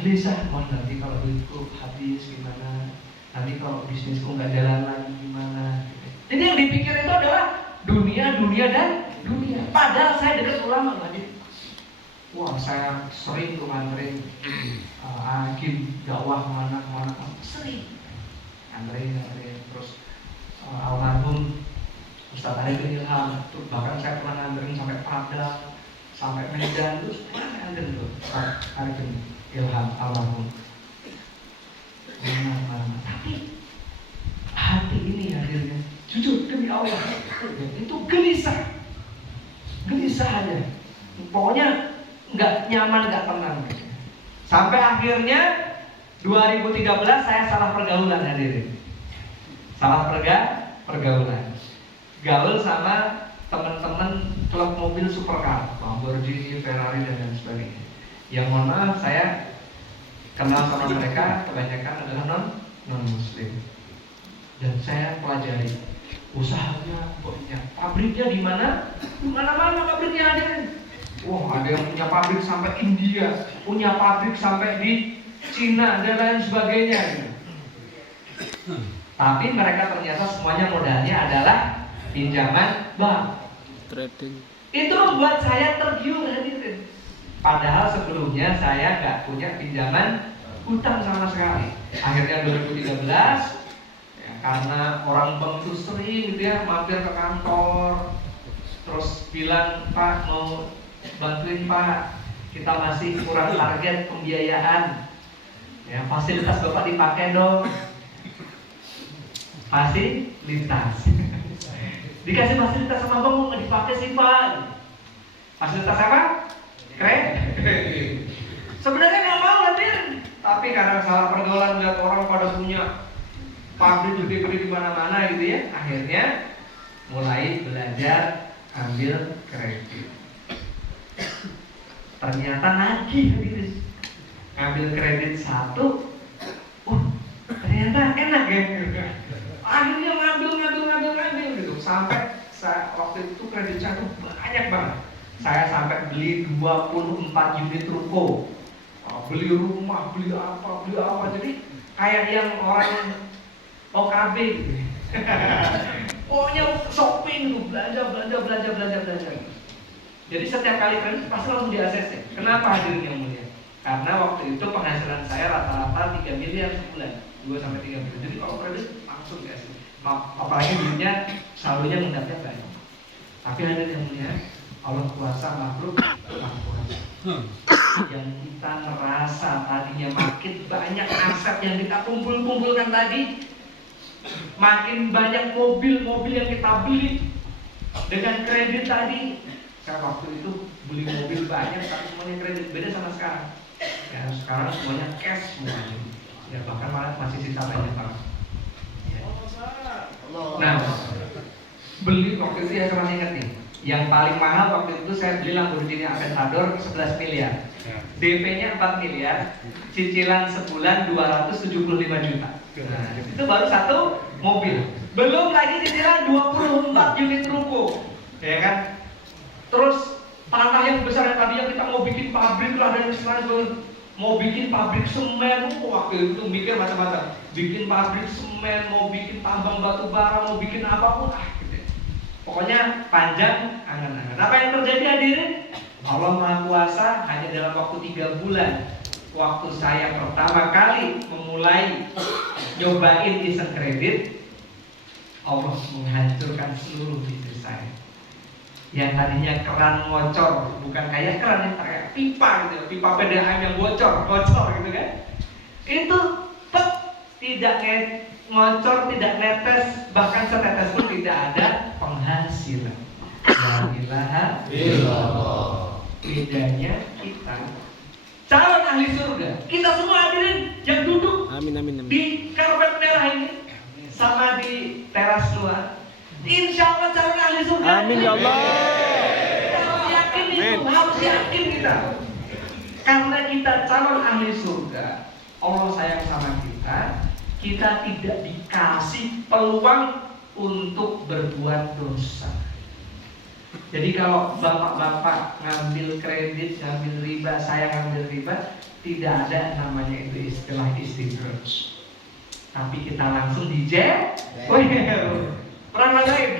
Gelisah, wah nanti kalau duitku habis gimana? Nanti kalau bisnisku nggak jalan lagi gimana? Jadi yang dipikir itu adalah dunia dan dunia. Padahal saya dekat ulama nggak. Wah, saya sering tuh nganterin agim dakwah kemana sering nganterin terus almarhum Ustaz Arifin Ilham tuh, bahkan saya pernah nganterin sampai Padang, sampai Medan, terus pernah nganterin tuh Ustaz Arifin Ilham almarhum. Tapi hati ini hadirnya jujur demi Allah itu gelisah aja, pokoknya nggak nyaman, nggak tenang. Sampai akhirnya 2013 saya salah pergaulan hadirin. Salah pergaulan. Gaul sama teman-teman klub mobil supercar, Lamborghini, Ferrari dan lain sebagainya. Yang mohon maaf saya kenal sama mereka kebanyakan adalah non muslim. Dan saya pelajari usahanya, pabriknya di mana? Di mana-mana pabriknya hadirin. Wah, ada yang punya pabrik sampai India, punya pabrik sampai di Cina dan lain sebagainya. Tapi mereka ternyata semuanya modalnya adalah pinjaman bank. Trading. Itu membuat saya tergiur hadirin. Padahal sebelumnya saya nggak punya pinjaman hutang sama sekali. Akhirnya 2013 ya, karena orang bank itu sering gitu ya mampir ke kantor, terus bilang, Pak mau bantuin Pak, kita masih kurang target pembiayaan. Ya, fasilitas Bapak dipakai dong. Fasilitas. Dikasih fasilitas sama bank nggak dipakai sih Pak. Fasilitas apa? Kredit. Sebenarnya nggak mau hadirin, tapi karena salah pergaulan lihat orang pada punya pabrik gede-gede di mana-mana gitu ya, akhirnya mulai belajar ambil kredit. Ternyata nagih hadirin. Ngambil kredit 1, ternyata enak ya. Akhirnya ngambil gitu. Sampai waktu itu kreditnya tuh banyak banget. Saya sampai beli 24 unit ruko, beli rumah, beli apa. Jadi kayak yang orang OKB gitu. Pokoknya shopping tuh, belanja. Jadi setiap kali kredit pasti langsung di ACC. Kenapa hadirin yang mulia? Karena waktu itu penghasilan saya rata-rata 3 miliar sebulan, 2-3 miliar. Jadi kalau kredit langsung dikasih. Apalagi duitnya saldonya mendatangnya banyak. Tapi hadirin yang mulia, Allah kuasa makhluk kuasa. Yang kita merasa tadinya makin banyak aset yang kita kumpulkan tadi, makin banyak mobil yang kita beli dengan kredit tadi. Saya waktu itu beli mobil banyak tapi semuanya kredit, beda sama sekarang. Ya sekarang semuanya cash semuanya. Ya bahkan malah masih sisa banyak banget. Ya. Nah, beli waktu itu ya saya masih ingat nih. Yang paling mahal waktu itu saya beli Lamborghini Aventador 11 miliar. DP-nya 4 miliar, cicilan sebulan 275 juta. Nah, itu baru satu mobil. Belum lagi cicilan 24 unit ruko. Ya kan? Terus tanah yang besar yang tadinya kita mau bikin pabrik lah dan istilahnya mau bikin pabrik semen, waktu itu mikir macam-macam. Bikin pabrik semen, mau bikin tambang batu bara, mau bikin apapun, gitu. Pokoknya panjang angan-angan. Apa yang terjadi hadirin? Allah Maha Kuasa hanya dalam waktu 3 bulan. Waktu saya pertama kali memulai nyobain iseng kredit, Allah menghancurkan seluruh bisnis saya. Yang tadinya keran ngocor, bukan kayak keran yang kayak pipa gitu, pipa PDAM yang ngocor gitu kan. Itu tidak ngocor, tidak netes, bahkan setetes pun tidak ada penghasilan. La ilaha illallah. Bedanya kita calon ahli surga. Kita semua hadirin yang duduk Amin, amin, amin. Di karpet merah ini sama di teras luar, insya Allah calon ahli surga. Amin ya Allah. Kita harus yakin itu, Amin. harus yakin kita. Karena kita calon ahli surga, Allah sayang sama kita. Kita tidak dikasih peluang untuk berbuat dosa. Jadi kalau bapak-bapak ngambil kredit, ngambil riba, saya ngambil riba, tidak ada namanya itu istilah istidraj. Tapi kita langsung dijel. Perang lain.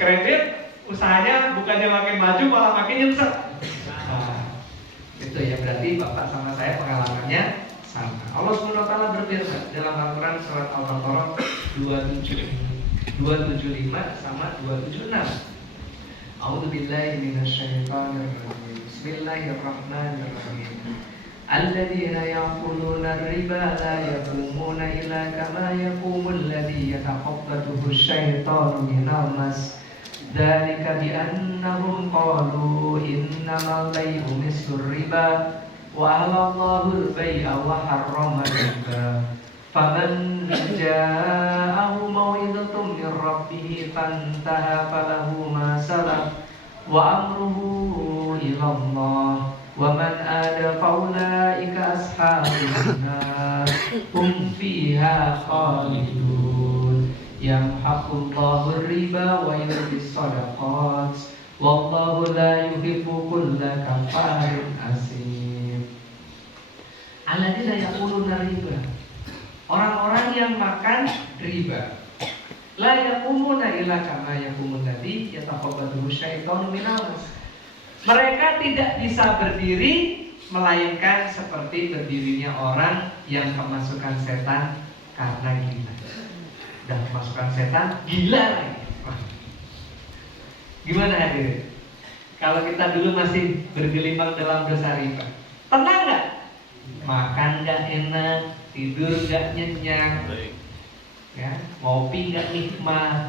Kredit usahanya bukannya makin maju malah makin nyungsep. Nah, itu ya berarti bapak sama saya pengalamannya sama. Allah SWT berfirman dalam Al-Quran surat Al-Baqarah 275 sama 276. A'udzubillahi minasyaitonirrajim. Bismillahirrahmanirrahim. Alladzina ya'kuluna ar-riba la yaqumuna illa kama yaqumul ladzi yatakhabbathu asy-syaitanu minal mas. Dzalika bi annahum qalu innamal bay'u mislur riba wa halallahu al-bay'a wa harrama riba. Faman ja'ahu mau'izatun min rabbih fantaha falahu ma salaf wa amruhu ila Allah wa man ada faulaika ashabun nar hum fiha khalidun yamhaqullahu riba wa yurbis shadaqat wallahu la yuhibbu kulla kafarin asim. Alladzina yaquluna riba, orang-orang yang makan riba, la yaqumuna illa kama yaqumun ladzi yatakhabbathu syaitanu minal mas. Mereka tidak bisa berdiri melainkan seperti berdirinya orang yang kemasukan setan karena gila. Dan kemasukan setan gila lagi. Gimana hadirin? Kalau kita dulu masih bergelimang dalam dosa riba, tenang nggak? Makan nggak enak, tidur nggak nyenyak, ya, ngopi nggak nikmat,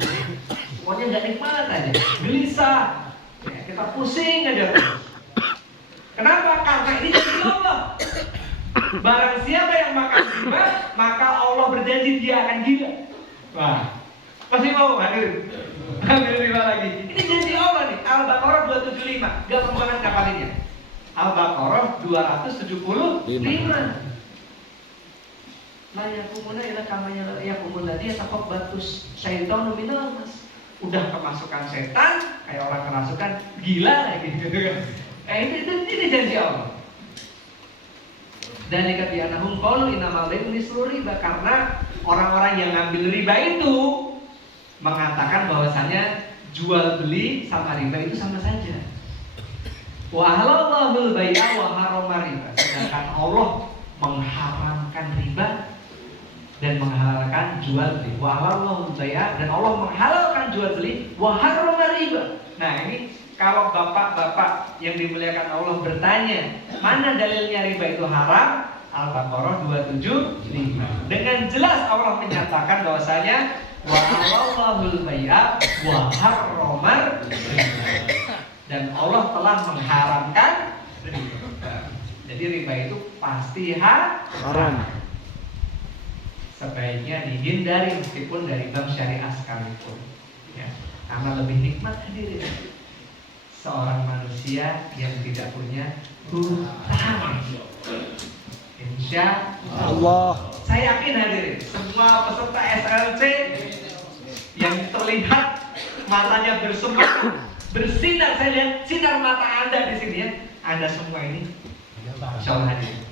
semuanya nggak nikmat aja, gelisah, ya, kita pusing aja. Kenapa? Karena ini janji Allah. Barang siapa yang makan riba, maka Allah berjanji dia akan gila. Wah, pasti mau hadir, ambil riba lagi. Ini janji Allah nih. Al-Baqarah 275, gak pembuatan kapalinnya. Al-Baqarah 275. La yakumuna ila kamanya yakumun ladzi yatakhabbatus syaitanu minal mas. Udah kemasukan setan, kayak orang kerasukan, gila lagi gitu kan. Ini janji Allah. Dan dikatakan qalu innamal bay'u mislu riba, karena orang-orang yang ngambil riba itu mengatakan bahwasannya jual beli sama riba itu sama saja. Wa halallahu al-bai'a wa harrama riba. Sedangkan Allah mengharamkan riba dan menghalalkan jual beli. Wa halallahu al-bai'a, dan Allah menghalalkan jual beli, wa harrama riba. Nah, ini kalau bapak-bapak yang dimuliakan Allah bertanya, mana dalilnya riba itu haram? Al-Baqarah 275. Dengan jelas Allah menyatakan bahwasanya wa halallahu al-bai'a wa harrama riba. Dan Allah telah mengharamkan riba. Jadi riba itu pasti haram. Sebaiknya dihindari meskipun dari bank syariah sekalipun, ya, karena lebih nikmat hadirin seorang manusia yang tidak punya hutang. Insya Allah. Saya yakin hadirin semua peserta SLC yang terlihat matanya bersemangat, bersinar, saya lihat sinar mata Anda di sini ya. Anda semua ini insya Allah hadirin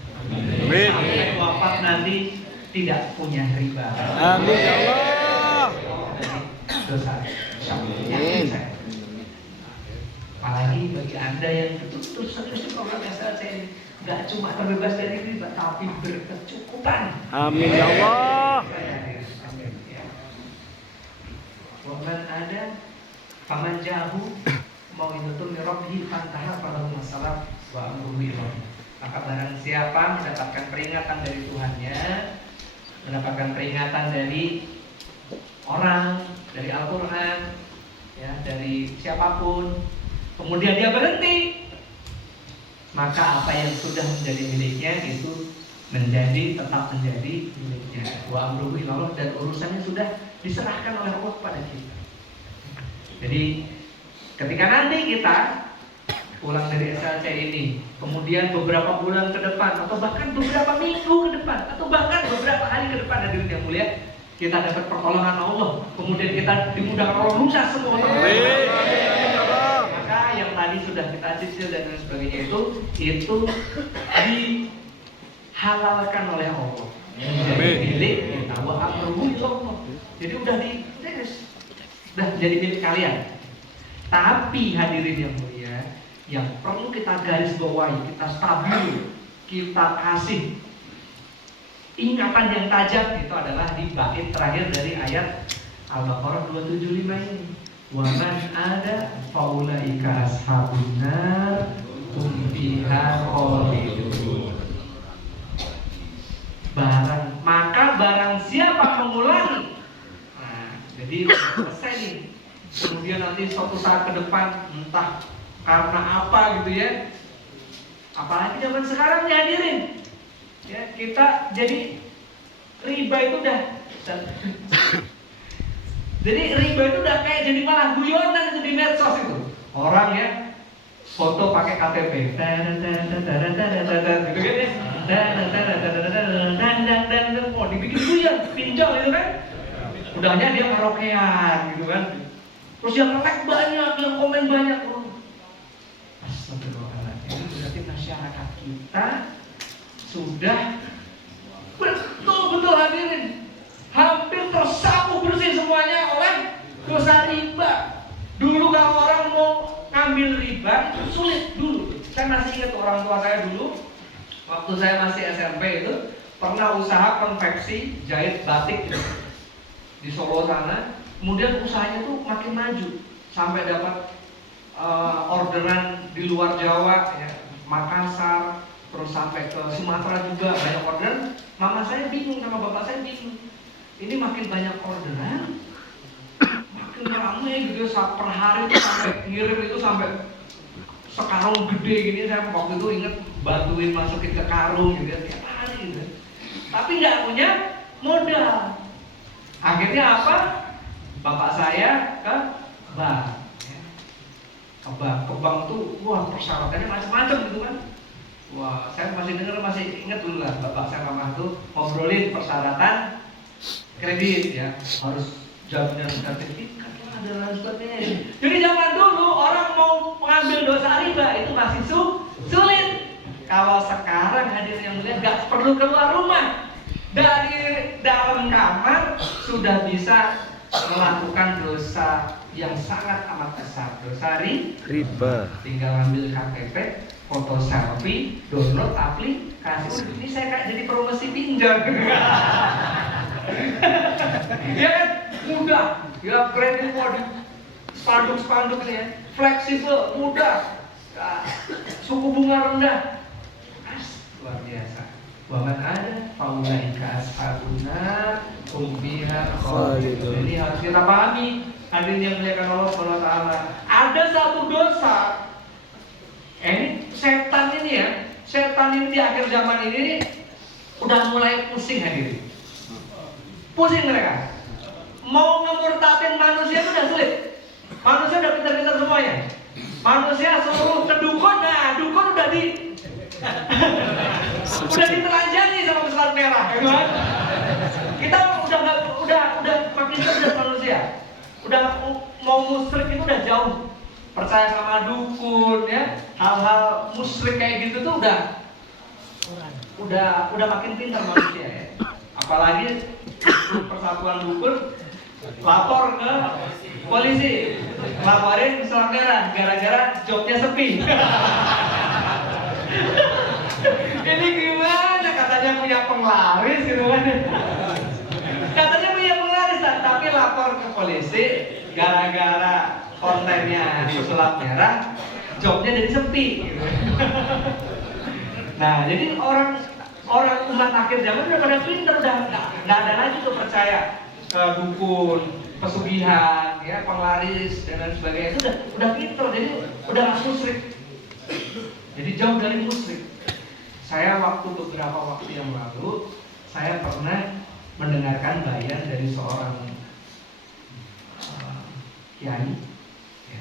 sampai wafat nanti tidak punya riba. Amin ya Allah. Dosa. Yakin saya. Apalagi bagi Anda yang betul-betul serius di program SLC ini, nggak cuma terbebas dari riba, tapi berkecukupan. Amin ya Allah. Waman ada paman jauh mau itu mirrobi pantaha pada masalah wa amruhu ilah. Maka barang siapa mendapatkan peringatan dari Tuhannya, mendapatkan peringatan dari orang, dari Al-Quran, ya, dari siapapun, kemudian dia berhenti, maka apa yang sudah menjadi miliknya itu tetap menjadi miliknya. Wa amruhu ilallah, dan urusannya sudah diserahkan oleh Allah kepada kita. Jadi ketika nanti kita pulang dari SLC ini, kemudian beberapa bulan ke depan, atau bahkan beberapa minggu ke depan, atau bahkan beberapa hari ke depan, hadirin yang mulia, kita dapat pertolongan Allah, kemudian kita dimudahkan Allah lunas semua. Maka yang tadi sudah kita cicil dan lain sebagainya itu dihalalkan oleh Allah. Menjadi milik kita. Wa amruhu ilallah. Jadi udah udah jadi milik kalian. Tapi hadirin yang mulia, yang perlu kita garis bawahi, kita stabil, kita kasih ingatan yang tajam, itu adalah di bait terakhir dari ayat Al-Baqarah 275 ini. Wa man ada faulaika ashabun nar hum fiha khalidun. Barang siapa mengulangi. Nah, jadi selesai nih. Kemudian nanti suatu saat ke depan entah karena apa gitu ya. Apalagi zaman sekarang nih hadirin. Ya, kita jadi riba itu udah jadi riba itu udah kayak jadi malah guyonan itu di medsos itu. Orang ya foto pakai KTP, gitu kan ya, dan mau dibikin guyon, pinjol itu kan. Udahnya dia karaokean gitu kan. Terus yang like banyak, yang komen banyak. Astagfirullahaladzim. Ini berarti masyarakat kita sudah betul-betul hadirin hampir tersapu bersih semuanya oleh dosa riba. Dulu kalau orang mau ngambil riba itu sulit dulu. Saya masih ingat orang tua saya dulu, waktu saya masih SMP itu pernah usaha konveksi jahit batik gitu, di Solo sana. Kemudian usahanya tuh makin maju sampai dapat orderan di luar Jawa, ya, Makassar, terus sampai ke Sumatera juga banyak orderan. Mama saya bingung, sama bapak saya bingung. Ini makin banyak orderan, makin ramai gitu, per hari itu sampai ngirim itu sampai sekarung gede gini. Saya waktu itu inget bantuin masukin ke karung gitu tiap hari gitu. Tapi nggak punya modal. Akhirnya apa? Bapak saya ke bank. Ke bank tuh, wah persyaratannya macam-macam gitu kan. Wah, saya masih ingat dulu lah, bapak saya mama tuh ngobrolin persyaratan kredit ya, harus jaminan sertifikat lah dan lain sebagainya. Jadi zaman dulu orang mau mengambil dosa riba itu masih sulit. Kalau sekarang hadirin yang melihat nggak perlu keluar rumah, dari dalam kamar sudah bisa melakukan dosa yang sangat amat besar, dosa riba. Tinggal ambil KTP, foto selfie, download aplikasi. Ini saya kayak jadi promosi pinjol. Ya kan, mudah. Ya kredit model, spanduk ini ya, fleksibel, mudah, suku bunga rendah, luar biasa. Waman ada, faulaika ashabuna hum fiha khalidun. Jadi harus kita pahami, hadirin yang dimuliakan Allah Subhanahu wa taala. Ada satu dosa. Ini setan ini ya, setan ini di akhir zaman ini udah mulai pusing hadirin. Pusing mereka. Mau ngemurtatin manusia itu udah sulit. Manusia udah pintar-pintar semuanya. Manusia seluruh ke dukun, nah dukun udah udah ditelanjangi sama pesawat merah, kan? Kita udah makin cerdas manusia. Udah mau musyrik itu udah jauh. Percaya sama dukun ya, hal-hal musyrik kayak gitu tuh udah makin pintar manusia ya. Apalagi persatuan dukun lapor ke polisi, laporin pesawat merah gara-gara jobnya sepi. Ini gimana? Katanya punya penglaris gitu kan. Katanya punya penglaris, tapi lapor ke polisi gara-gara kontennya pesulap merah, jobnya jadi sepi gitu. Nah, jadi orang umat akhir zaman udah pada pinter, udah nggak ada lagi tuh percaya ke dukun, pesugihan, ya, penglaris dan lain sebagainya. Itu udah pinter, jadi udah nggak musyrik. Jadi jauh dari musyrik. Saya beberapa waktu yang lalu, saya pernah mendengarkan bayan dari seorang kiai, ya.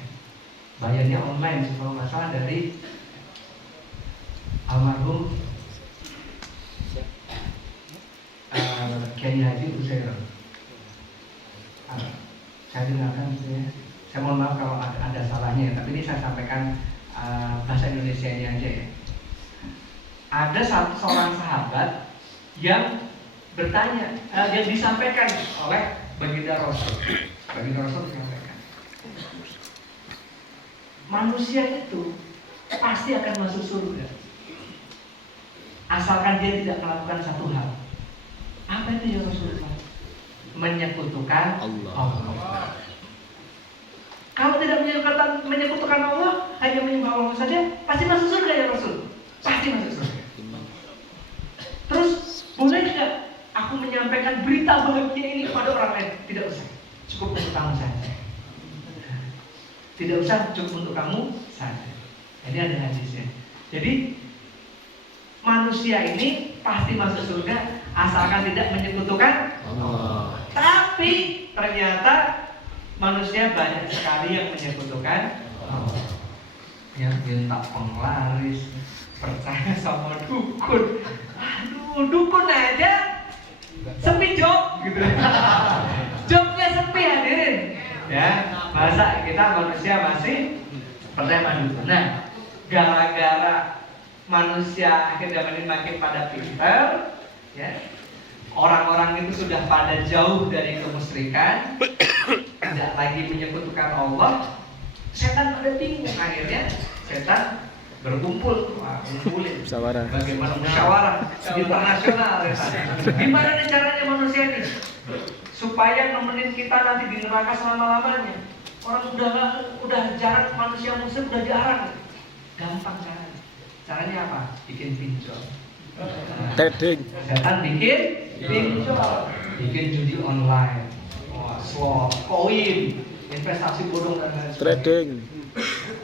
Bayannya online, kalau nggak salah dari almarhum Kiai Haji Uzair. Saya dengarkan gitu ya. Saya mohon maaf kalau ada salahnya, tapi ini saya sampaikan bahasa Indonesianya aja ya. Ada seorang sahabat yang bertanya, yang disampaikan oleh Baginda Rasul. Baginda Rasul menyampaikan, manusia itu pasti akan masuk surga, asalkan dia tidak melakukan satu hal. Apa itu ya Rasulullah? Menyekutukan Allah. Kalau tidak menyekutukan Allah, hanya menyembah Allah saja, pasti masuk surga ya Rasul. Pasti masuk surga. Terus boleh nggak aku menyampaikan berita bahagia ini kepada orang lain? Tidak usah, cukup untuk kamu saja. Tidak usah, cukup untuk kamu saja. Ini ada hadisnya. Jadi manusia ini pasti masuk surga asalkan tidak menyekutukan Allah. Tapi ternyata manusia banyak sekali yang menyekutukan Allah. Yang minta penglaris, percaya sama dukun. Aduh, dukun aja sepi job gitu. Jobnya sepi hadirin. Ya, masa kita manusia masih percaya sama dukun. Nah, gara-gara manusia akhirnya makin pada pintar, ya, orang-orang itu sudah pada jauh dari kemusyrikan, tidak lagi menyekutukan Allah. Setan pada bingung, akhirnya setan berkumpul, kumpulin bagaimana musyawarah internasional. Gimana nih caranya manusia ini supaya nemenin kita nanti di neraka selama-lamanya? Orang udah jarang, manusia muslim udah jarang. Gampang caranya. Caranya apa? Bikin pinjol. Setan bikin pinjol, bikin judi online, slot, koin, investasi bodong dan lain sebagainya.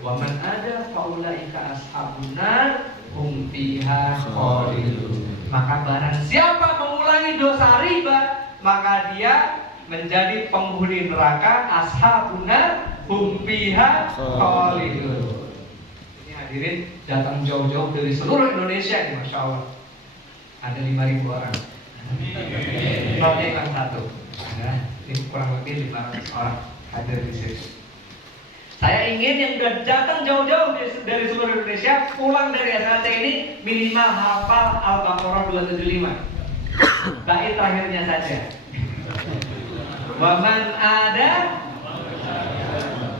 Waman ada faulaika ashabun nar hum fiha khalidun. Maka barang siapa mengulangi dosa riba, maka dia menjadi penghuni neraka, ashabun nar hum fiha khalidun. Ini hadirin datang jauh-jauh dari seluruh Indonesia nih, Masya Allah. Ada 5.000 orang. Notnya yang satu. Ini kurang lebih 500 orang hadir di sini. Saya ingin yang sudah datang jauh-jauh dari seluruh Indonesia pulang dari SLC ini minimal hafal Al-Baqarah 275. Bait terakhirnya saja. Waman ada,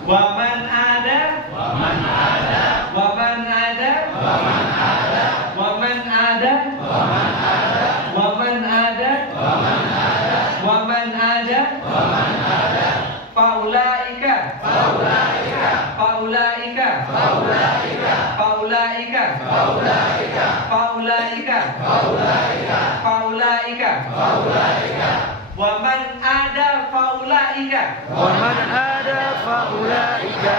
waman ada, waman ada, waman ada, waman ada, waman ada, waman ada, waman ada, waman ada, waman ada, waman ada, faulaika, faulaika, faulaika, faulaika, faulaika, faulaika, faulaika, faulaika, faulaika, faulaika, waman ada faulaika, Waman ada faulaika,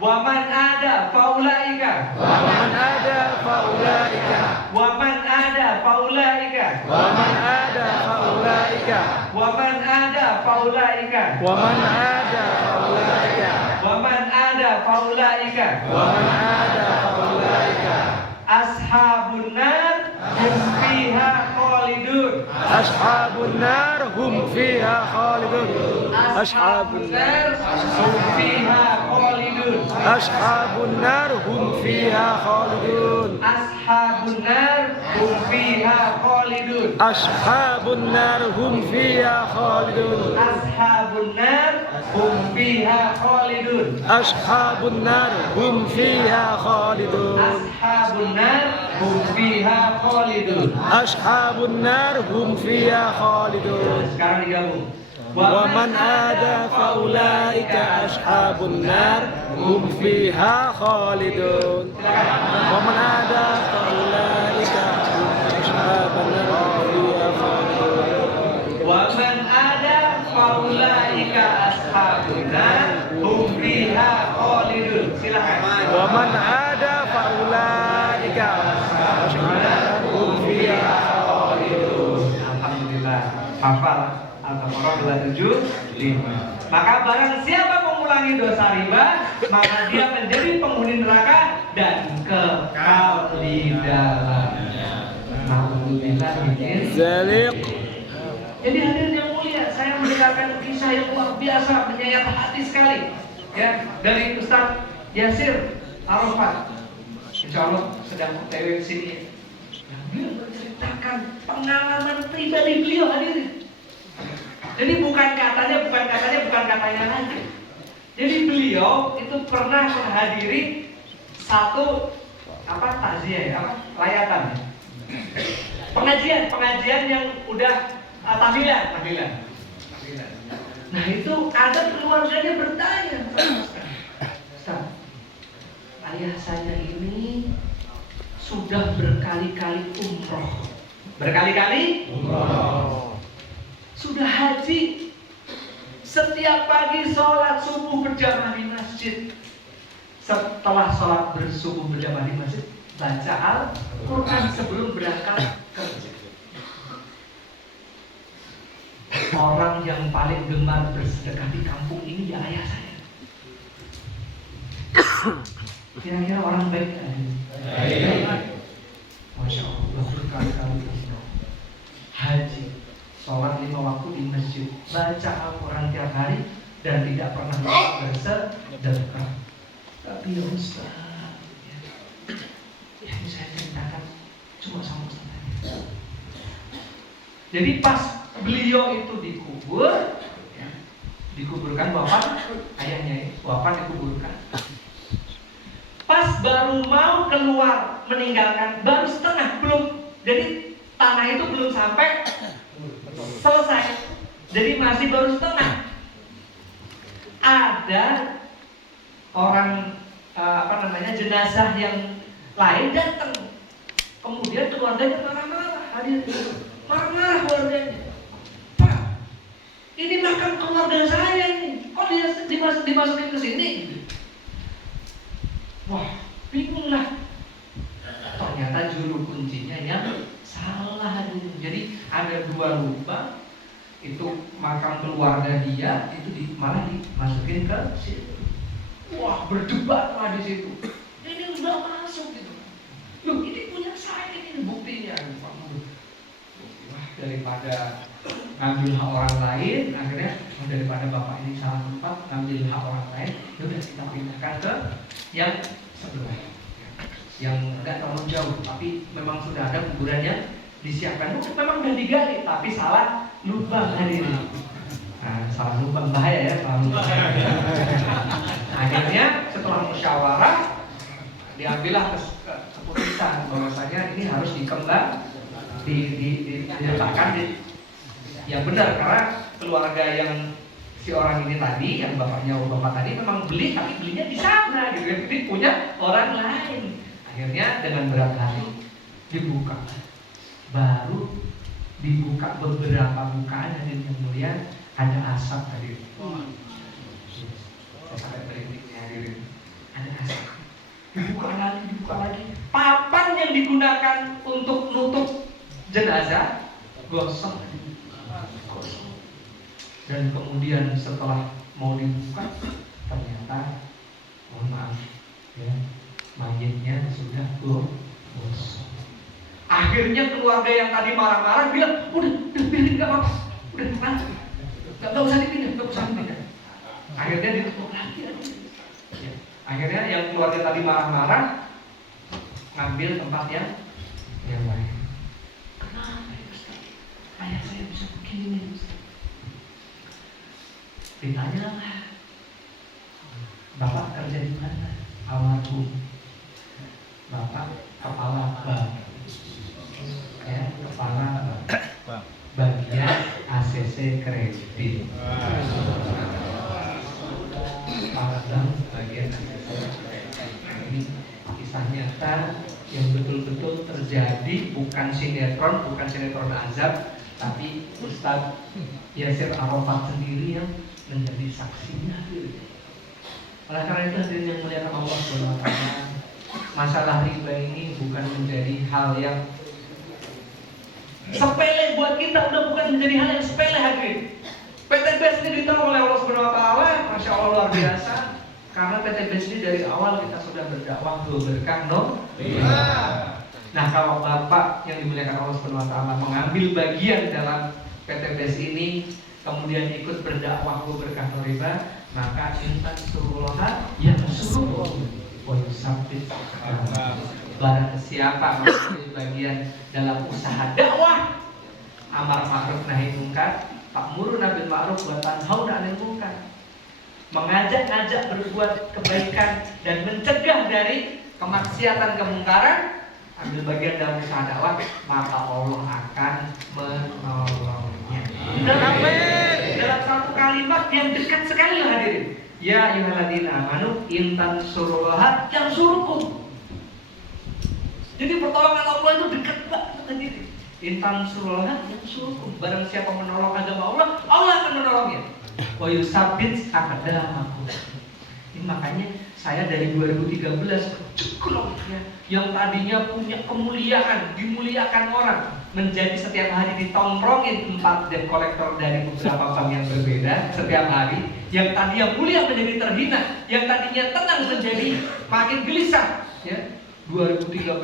waman ada faulaika, waman ada faulaika, waman ada faulaika, waman ada faulaika, waman ada faulaika, waman ada faulaika, waman ada faulaika, waman ada faulaika, ashabun nar hum fiha khalidun. ashabun nar hum fiha khalidun, ashabun nar, hum fiha khalidun. ashabun nar hum fiha khalidun, Ashabun nar hum fiha khalidun. ashabun nar hum fiha khalidun, Ashabun nar hum fiha khalidun. ashabun nar hum fiha khalidun, Ashabun nar hum fiha khalidun. ashabun nar hum fiha khalidun. Sekarang digabung. Waman ada faulaika ashabun nar hum fiha khalidun. Waman ada faulaika ashabun nar hum fiha khalidun. Waman ada faulaika ashabun nar hum fiha khalidun. Silakan. Waman ada faulaika ashabun nar hum Hafal Al-Baqarah 275. Maka barang siapa mengulangi dosa riba, maka dia menjadi penghuni neraka dan kekal di dalamnya. Alhamdulillah ini. Zalik. Jadi hadirin yang mulia, saya mendengarkan kisah yang luar biasa, menyayat hati sekali, ya, dari Ustaz Yasir Arafat. Insya Allah sedang OTW di sini. Beliau menceritakan pengalaman pribadi beliau, hadirin. Jadi bukan katanya lagi. Jadi beliau itu pernah menghadiri satu takziah, layatan, pengajian yang udah tahlilan. Nah itu ada keluarganya bertanya, Ustaz, ayah saya ini sudah berkali-kali umroh, sudah haji, setiap pagi sholat subuh berjamaah di masjid, setelah sholat subuh berjamaah di masjid baca Al-Quran sebelum berangkat kerja. Orang yang paling gemar bersedekah di kampung ini ya ayah saya. Kira-kira orang baik kan? Masya Allah, berkali-kali haji, sholat 5 waktu di masjid, baca Al-Quran tiap hari, dan tidak pernah lupa bersedekah. Tapi ya Ustaz, ya ini saya ceritakan cuma sama Ustaz. Jadi pas beliau itu dikubur, ya, dikuburkan wafat, ayahnya wafat dikuburkan. Pas baru mau keluar meninggalkan, baru setengah, belum, jadi tanah itu belum sampai selesai, jadi masih baru setengah. Ada orang jenazah yang lain datang, kemudian keluarganya marah-marah, marah-marah keluarganya. Pak, ini makam keluarga saya ini, kok dia dimasukin ke sini? Wah, bingung lah. Ternyata juru kuncinya yang salah. Jadi ada 2 lubang, itu makam keluarga dia, itu malah dimasukin ke situ. Wah, berdebat lah di situ. Ini udah masuk gitu. Loh, ini punya saya, ini buktinya. Wah, daripada ngambil hak orang lain, akhirnya daripada bapak ini salah tempat ngambil hak orang lain, ya udah kita pindahkan ke yang sebelah, yang enggak terlalu jauh, tapi memang sudah ada kuburan yang disiapkan. Memang udah digali, tapi salah lubang hadirin. Nah, salah lubang bahaya ya, salah lubang. Akhirnya setelah musyawarah diambillah keputusan bahwasanya ini harus dikembang, diletakkan yang benar, karena keluarga yang si orang ini tadi, yang bapak tadi memang beli, tapi belinya di sana gitu, jadi punya orang lain. Akhirnya dengan berat hati dibuka, baru dibuka beberapa bukaan, hadirin yang mulia, ada asap tadi. Saya sampai berhenti hadirin, ada asap. Dibuka lagi. Papan yang digunakan untuk nutup jenazah gosong. Dan kemudian setelah mau dibuka, ternyata mohon maaf ya, mayitnya sudah gosong. Akhirnya keluarga yang tadi marah-marah bilang, udah biarin, nggak apa-apa, udah nggak usah dipindah. Akhirnya ditutup lagi. Ya. Akhirnya yang keluarga tadi marah-marah ngambil tempat yang lain. Kenapa ya Ustaz? Ayah saya bisa begini Ustaz. Ditanya lah, Bapak kerja di mana? Almarhum Bapak kepala bank, ya, kepala bagian ACC kredit. Kepala bank bagian ACC kredit. Ini kisah nyata yang betul-betul terjadi, bukan sinetron azab, tapi Ustaz Yasir Arafat sendiri yang menjadi saksinya. Oleh karena itu hadirin yang mulia Allah Subhanahu wa taala, masalah riba ini bukan menjadi hal yang Sepele buat kita, udah bukan menjadi hal yang sepele hadirin. PTBS ini ditolong oleh Allah Subhanahu wa taala, Masya Allah luar biasa. Karena PTBS ini dari awal kita sudah berdakwah tuh berkah Nah, kalau Bapak yang dimuliakan Allah Subhanahu wa taala mengambil bagian dalam PTBS ini, kemudian ikut berdakwah berkah riba, maka intan surullah yang suruh sabit. Barang siapa mengambil bagian dalam usaha dakwah, amar ma'ruf nahi munkar, ta'muruna bil ma'ruf wa tanhauna 'anil munkar, mengajak-ngajak berbuat kebaikan dan mencegah dari kemaksiatan kemungkaran, ambil bagian dalam usaha dakwah, maka Allah akan menolongnya. Dalam satu kalimat yang dekat sekali lah hadirin. Ya ayyuhalladzina amanu in tansurullaha yansurkum. Jadi pertolongan Allah itu dekat banget hadirin. In tansurullaha yansurkum. Barang siapa menolong agama Allah, Allah akan menolongnya. Wa yusabbit aqdamakum. Ini makanya saya dari 2013 ceklok ya, yang tadinya punya kemuliaan, dimuliakan orang, menjadi setiap hari ditongkrongin 4 debt collector dari beberapa bank yang berbeda setiap hari. Yang tadinya mulia menjadi terhina, yang tadinya tenang menjadi makin gelisah ya. 2013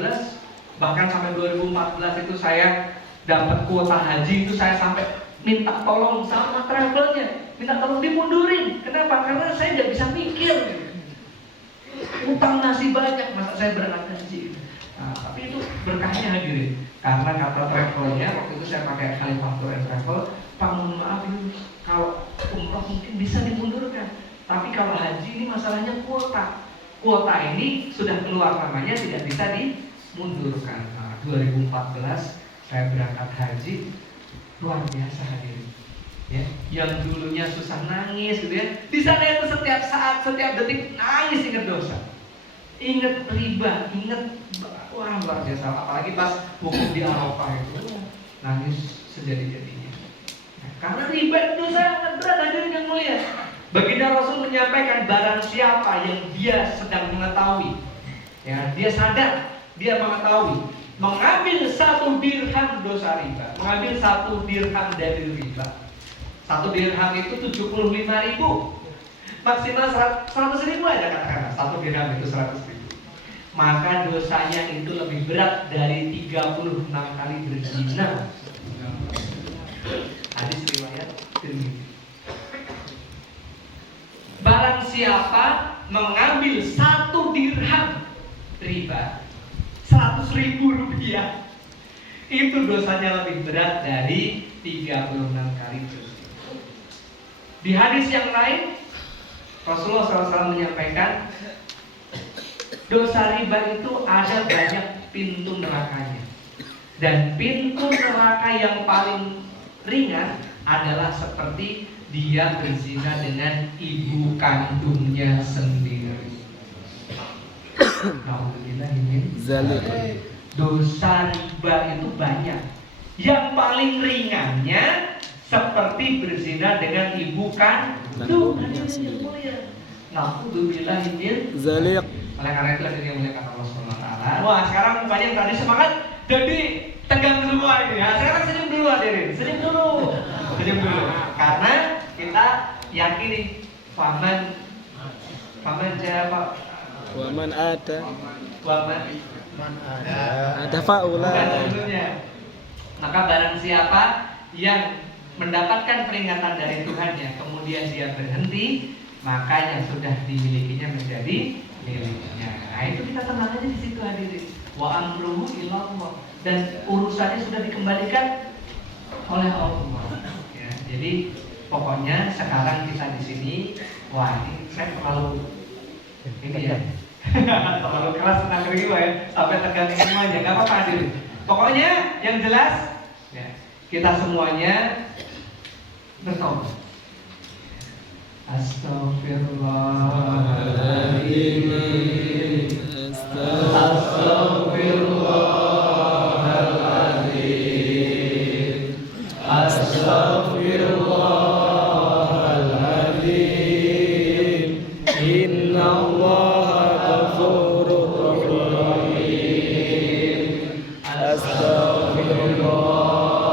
bahkan sampai 2014 itu saya dapat kuota haji, itu saya sampai minta tolong sama travelnya, minta tolong dimundurin. Kenapa? Karena saya nggak bisa mikir. Utang masih banyak, masa saya berangkat haji. Nah, tapi itu berkahnya hadirin. Karena kata travelnya, waktu itu saya pakai Khalifah Tour and Travel, Pak mohon maaf ini kalau umroh mungkin bisa dimundurkan, tapi kalau haji ini masalahnya kuota. Kuota ini sudah keluar namanya, tidak bisa dimundurkan. Nah, 2014 saya berangkat haji, luar biasa hadirin. Ya, yang dulunya susah nangis gitu ya, di sana itu setiap saat, setiap detik nangis, ingat dosa, ingat riba, ingat wah luar biasa. Apalagi pas wukuf di Arafah itu nangis sejadi-jadinya. Nah, karena riba itu sangat berat hadirin yang mulia. Baginda Rasul menyampaikan barang siapa yang dia sedang mengetahui, ya dia sadar, dia mengetahui mengambil 1 dirham dosa riba, mengambil 1 dirham dari riba. 1 dirham itu 75.000, maksimal 100.000 aja katakanlah. 1 dirham itu 100.000. Maka dosanya itu lebih berat dari 36 kali berzina. Hadis riwayat Tirmidzi. Barang siapa mengambil 1 dirham riba, 100.000 rupiah, itu dosanya lebih berat dari 36 kali berzina. Di hadis yang lain, Rasulullah SAW menyampaikan, dosa riba itu ada banyak pintu nerakanya. Dan pintu neraka yang paling ringan adalah seperti dia berzina dengan ibu kandungnya sendiri. Alhamdulillah ini dosa riba itu banyak. Yang paling ringannya seperti berzina dengan ibu kandungnya sendiri. Alhamdulillah ini Zaliq. Oleh karena itu hadirin yang mulia Allah Subhanahu wa taala. Wah, sekarang mukanya yang tadi semangat jadi tegang semua ini. Ya, sekarang senyum dulu hadirin. Senyum dulu. Senyum dulu. Karena kita yakini faman jawab Waman ada ada faula. Maka barang siapa yang mendapatkan peringatan dari Tuhannya, kemudian dia berhenti, maka yang sudah dimilikinya menjadi miliknya. Nah, itu kita tenang aja di situ hadirin. Wa amruhu ilallah, dan urusannya sudah dikembalikan oleh Allah. Ya, jadi pokoknya sekarang kita di sini, wah ini saya terlalu ini ya, terlalu keras tentang riba ya, sampai tegang semuanya. Gak apa-apa hadirin. Pokoknya yang jelas, ya, kita semuanya bertobat. Astaghfirullahaladzim. Astaghfirullahaladzim. Astaghfirullahaladzim. Innallaha ghafurur rahim. Astaghfirullah.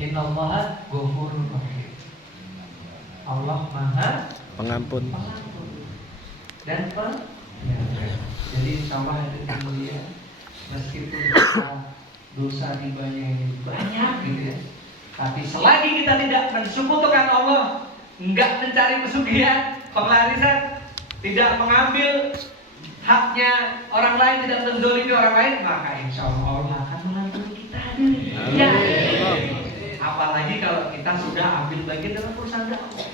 Innallaha ghafurur rahim. Allah Maha Pengampun. Pengampun dan penyayang. Jadi insyaallah hadirin yang mulia, meskipun dosa ribanya ini banyak gitu ya, tapi selagi kita tidak mensekutukan Allah, enggak mencari pesugihan, penglarisan, tidak mengambil haknya orang lain, tidak menzalimi orang lain, maka insya Allah Allah akan mengampuni kita. Ya. Apalagi kalau kita sudah ambil bagian dalam urusan dakwah.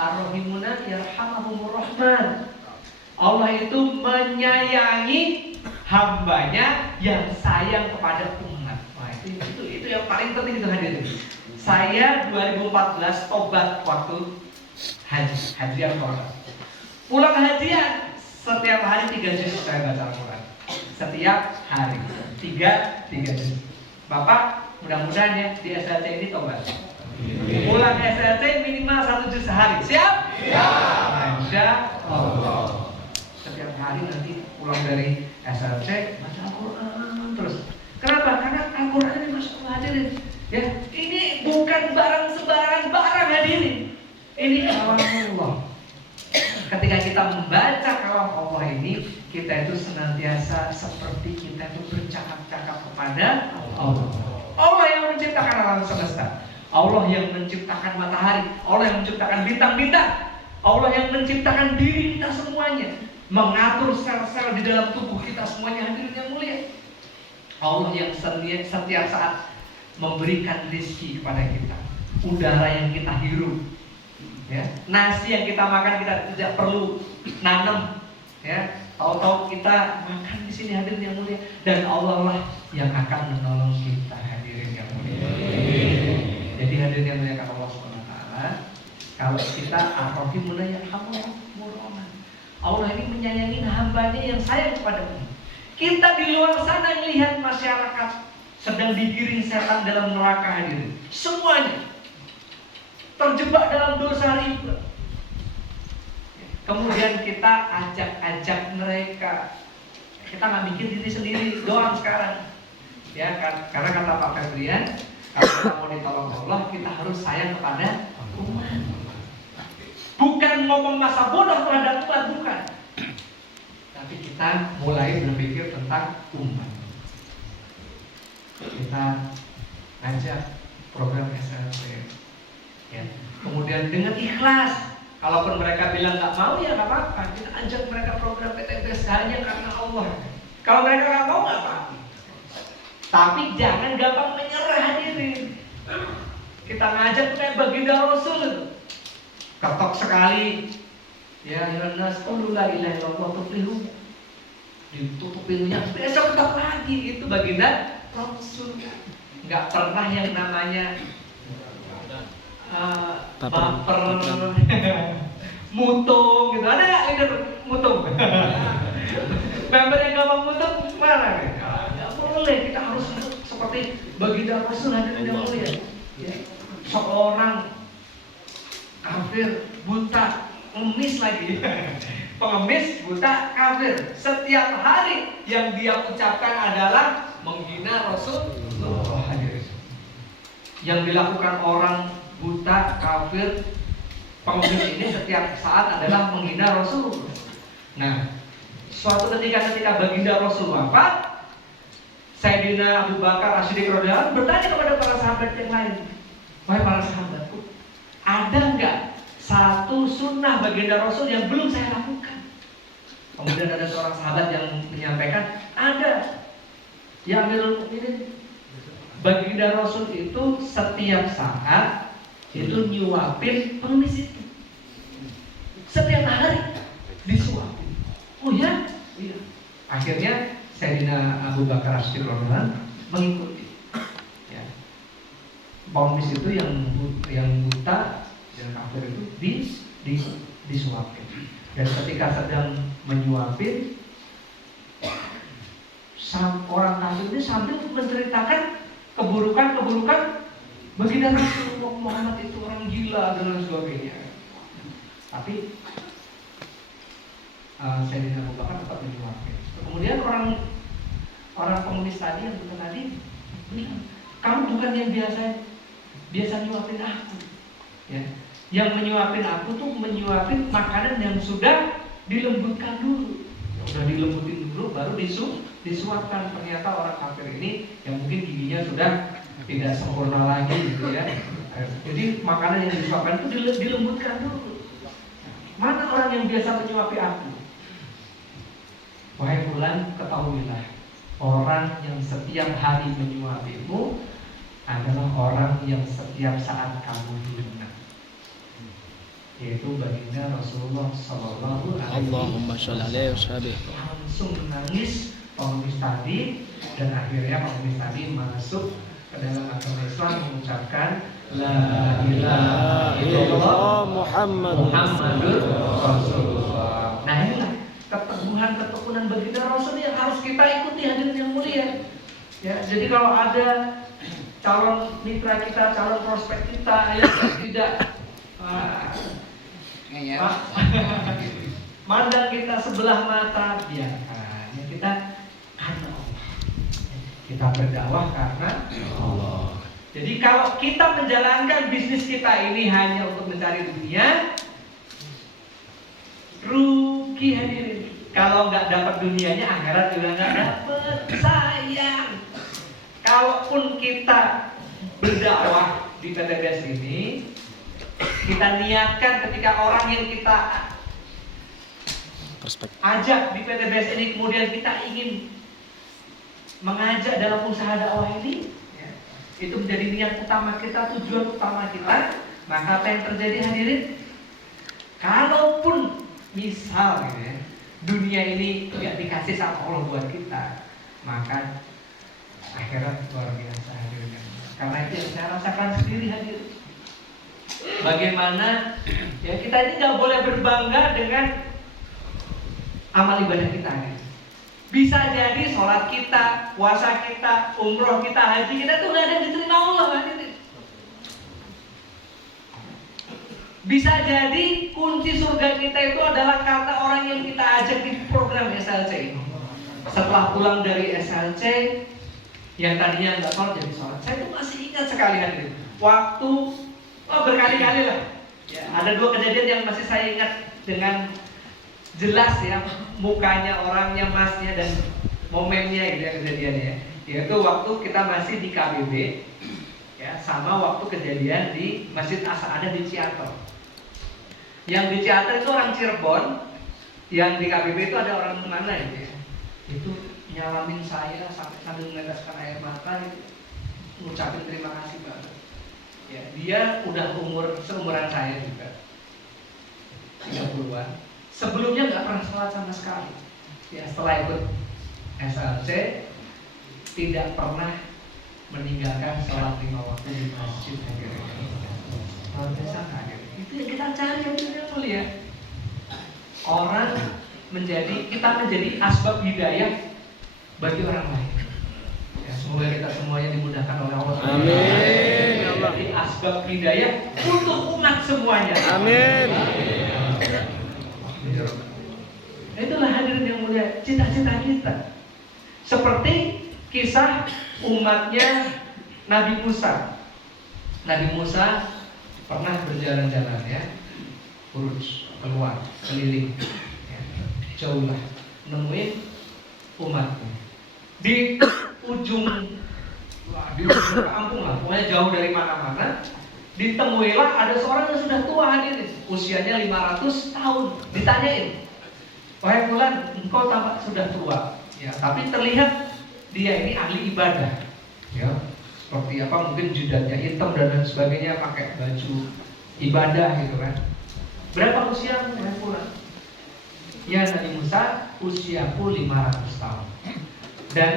Ar-Rahimuna yarhamahumur Rahman. Allah itu menyayangi hambanya yang sayang kepada umat. Nah, itu yang paling penting itu hadirin. Saya 2014 tobat waktu hajian tobat. Pulang hajian setiap hari 3 juz saya baca Al-Quran. Setiap hari 3 juz. Bapak mudah-mudahan ya di SLC ini tobat. Pulang SLC minimal 1 juz sehari. Siap? Insya Allah. Setiap hari nanti pulang dari SLC baca Al-Quran terus. Kenapa? Karena Al-Quran ini Masya Allah hadirin. Ya, ini bukan barang sembarangan barang hadirin. Ini kalam Allah. Ketika kita membaca kalam Allah ini, kita itu senantiasa seperti kita itu bercakap-cakap kepada Allah. Allah yang menciptakan alam semesta, Allah yang menciptakan matahari, Allah yang menciptakan bintang-bintang, Allah yang menciptakan diri kita semuanya, mengatur sel-sel di dalam tubuh kita semuanya hadirin yang mulia. Allah yang setiap saat memberikan rezeki kepada kita, udara yang kita hirup, ya, nasi yang kita makan kita tidak perlu nanam, ya, tahu-tahu kita makan di sini hadirin yang mulia, dan Allah lah yang akan menolong kita hadirin yang mulia. Jadi hadirin yang mulia kata Allah SWT, kalau kita ar-Rahimuna yarhamahumur Rahman, Allah ini menyayangi hambanya yang sayang kepada umat. Kita di luar sana melihat masyarakat sedang digiring setan dalam neraka hadirin. Semuanya terjebak dalam dosa riba. Kemudian kita ajak-ajak mereka. Kita nggak bikin diri sendiri doang sekarang. Ya kan? Karena kata Pak Febrian, kalau kita mau ditolong Allah, kita harus sayang kepada umat. Bukan ngomong masa bodoh terhadap umat, bukan. Tapi kita mulai berpikir tentang umat. Kita ajak program SLC, ya. Kemudian dengan ikhlas, kalaupun mereka bilang nggak mau ya nggak apa-apa, kita ajak mereka program PTBS hanya karena Allah. Kalau mereka nggak mau nggak apa-apa, tapi jangan gampang menyerah hadirin. Kita ngajak kayak baginda Rasul, ketok sekali, ya nas qulu la ilaha illallah tuflihu, ditutup pintunya, besok ketok lagi, itu baginda Rasul. Nggak pernah yang namanya baper, mutung gitu. Ada nggak leader mutung? Member yang gampang mutung mana? Nggak boleh. Kita harus seperti baginda Rasul hadirin yang mulia. Ya. Seorang kafir buta, pengemis lagi, pengemis buta kafir. Setiap hari yang dia ucapkan adalah menghina Rasulullah. Yang dilakukan orang buta, kafir, pengemis ini setiap saat adalah menghina Rasulullah. Nah, suatu ketika baginda Rasul wafat, Sayyidina Abu Bakar As-Siddiq radhiyallahu anhu bertanya kepada para sahabat yang lain, wahai para sahabatku, ada nggak satu sunnah baginda Rasul yang belum saya lakukan? Kemudian ada seorang sahabat yang menyampaikan, ada. Ya Amirul Mukminin, baginda Rasul itu setiap saat itu nyuapin pengemis itu. Setiap hari disuapin. Oh ya? Iya. Akhirnya Sayyidina Abu Bakar As-Siddiq mengikuti. Ya. Pengemis itu yang buta dan kafir itu disuapin. Dan ketika sedang menyuapin, orang kafir ini sambil menceritakan keburukan baginda Rasulullah Muhammad itu orang gila dan lain sebagainya. Tapi Sayyidina Abu Bakar tetap menyuapin. Kemudian orang pengemis tadi yang bukan tadi bilang, kamu bukan yang biasa nyuapin aku. Ya. Yang menyuapin aku tuh menyuapin makanan yang sudah dilembutkan dulu. Sudah dilembutin dulu baru disuapkan. Ternyata orang kafir ini yang mungkin giginya sudah tidak sempurna lagi gitu ya. Jadi makanan yang disuapkan itu dilembutkan dulu. Mana orang yang biasa menyuapi aku? Wahai fulan, ketahuilah, orang yang setiap hari menyuapimu adalah orang yang setiap saat kamu hina, yaitu baginda Rasulullah Sallallahu Alaihi Wasallam. Allahumma sholli alaihi wasallam. Langsung menangis pengemis tadi, dan akhirnya pengemis tadi masuk ke dalam agama Islam mengucapkan La ilaha illallah Muhammadur Rasulullah. Nah inilah keteguhan baginda Rasul yang harus kita ikuti, hadirin yang mulia. Ya, jadi kalau ada calon mitra kita, calon prospek kita yang tidak mandang kita sebelah mata, biarkan. Ya, kita karena Allah. Kita berdakwah karena Allah. Jadi kalau kita menjalankan bisnis kita ini hanya untuk mencari dunia, rugi hadirin. Kalau nggak dapat dunianya, akhirat juga nggak dapat. Sayang. Kalaupun kita berdakwah di PTBS ini, kita niatkan ketika orang yang kita ajak di PTBS ini, kemudian kita ingin mengajak dalam usaha dakwah ini, ya, itu menjadi niat utama kita, tujuan utama kita. Maka apa yang terjadi hadirin? Kalaupun misal gitu ya, dunia ini tidak dikasih sama Allah buat kita, maka akhirat luar biasa hadirin. Karena itu yang saya rasakan sendiri hadirin. Bagaimana ya kita ini nggak boleh berbangga dengan amal ibadah kita hadirin. Bisa jadi sholat kita, puasa kita, umroh kita, haji kita tuh nggak ada yang diterima Allah hadirin. Bisa jadi kunci surga kita itu adalah kata orang yang kita ajak di program SLC ini. Setelah pulang dari SLC, yang tadinya nggak sholat jadi sholat. Saya tuh masih ingat sekali hadirin. Waktu berkali-kali lah. Ya, ada 2 kejadian yang masih saya ingat dengan jelas ya, mukanya orangnya, masnya dan momennya gitu ya kejadiannya. Yaitu waktu kita masih di KBB, ya, sama waktu kejadian di Masjid As-Sa'adah di Ciater. Yang di Ciater itu orang Cirebon, yang di KBB itu ada orang mana gitu ya. Itu nyalamin saya sambil meneteskan air mata, gitu, ngucapin terima kasih banget. Ya, dia udah seumuran saya juga, 30-an. Sebelumnya nggak pernah sholat sama sekali. Ya, setelah ikut SLC tidak pernah meninggalkan sholat 5 waktu di masjid. Luar biasa hadir. Itu yang kita cari yang mulia. Orang kita menjadi asbab hidayah bagi orang lain. Ya, semoga kita semuanya dimudahkan oleh Allah. Amin. Jadi asbab hidayah untuk umat semuanya. Amin. Itulah hadirin yang mulia, cita-cita kita. Seperti kisah umatnya Nabi Musa. Nabi Musa pernah berjalan-jalan ya, urus keluar, keliling, ya, jauh lah, nemuin umatnya di ujung kampung lah, pokoknya jauh dari mana-mana. Ditemuilah ada seorang yang sudah tua hadirin, usianya 500 tahun. Ditanyain, wahai fulan, engkau tampak sudah tua, ya, tapi terlihat dia ini ahli ibadah, ya, seperti apa mungkin jidatnya hitam dan lain sebagainya, pakai baju ibadah gitu kan. Berapa usiamu, wahai fulan? Ya Nabi Musa, usiaku 500 tahun dan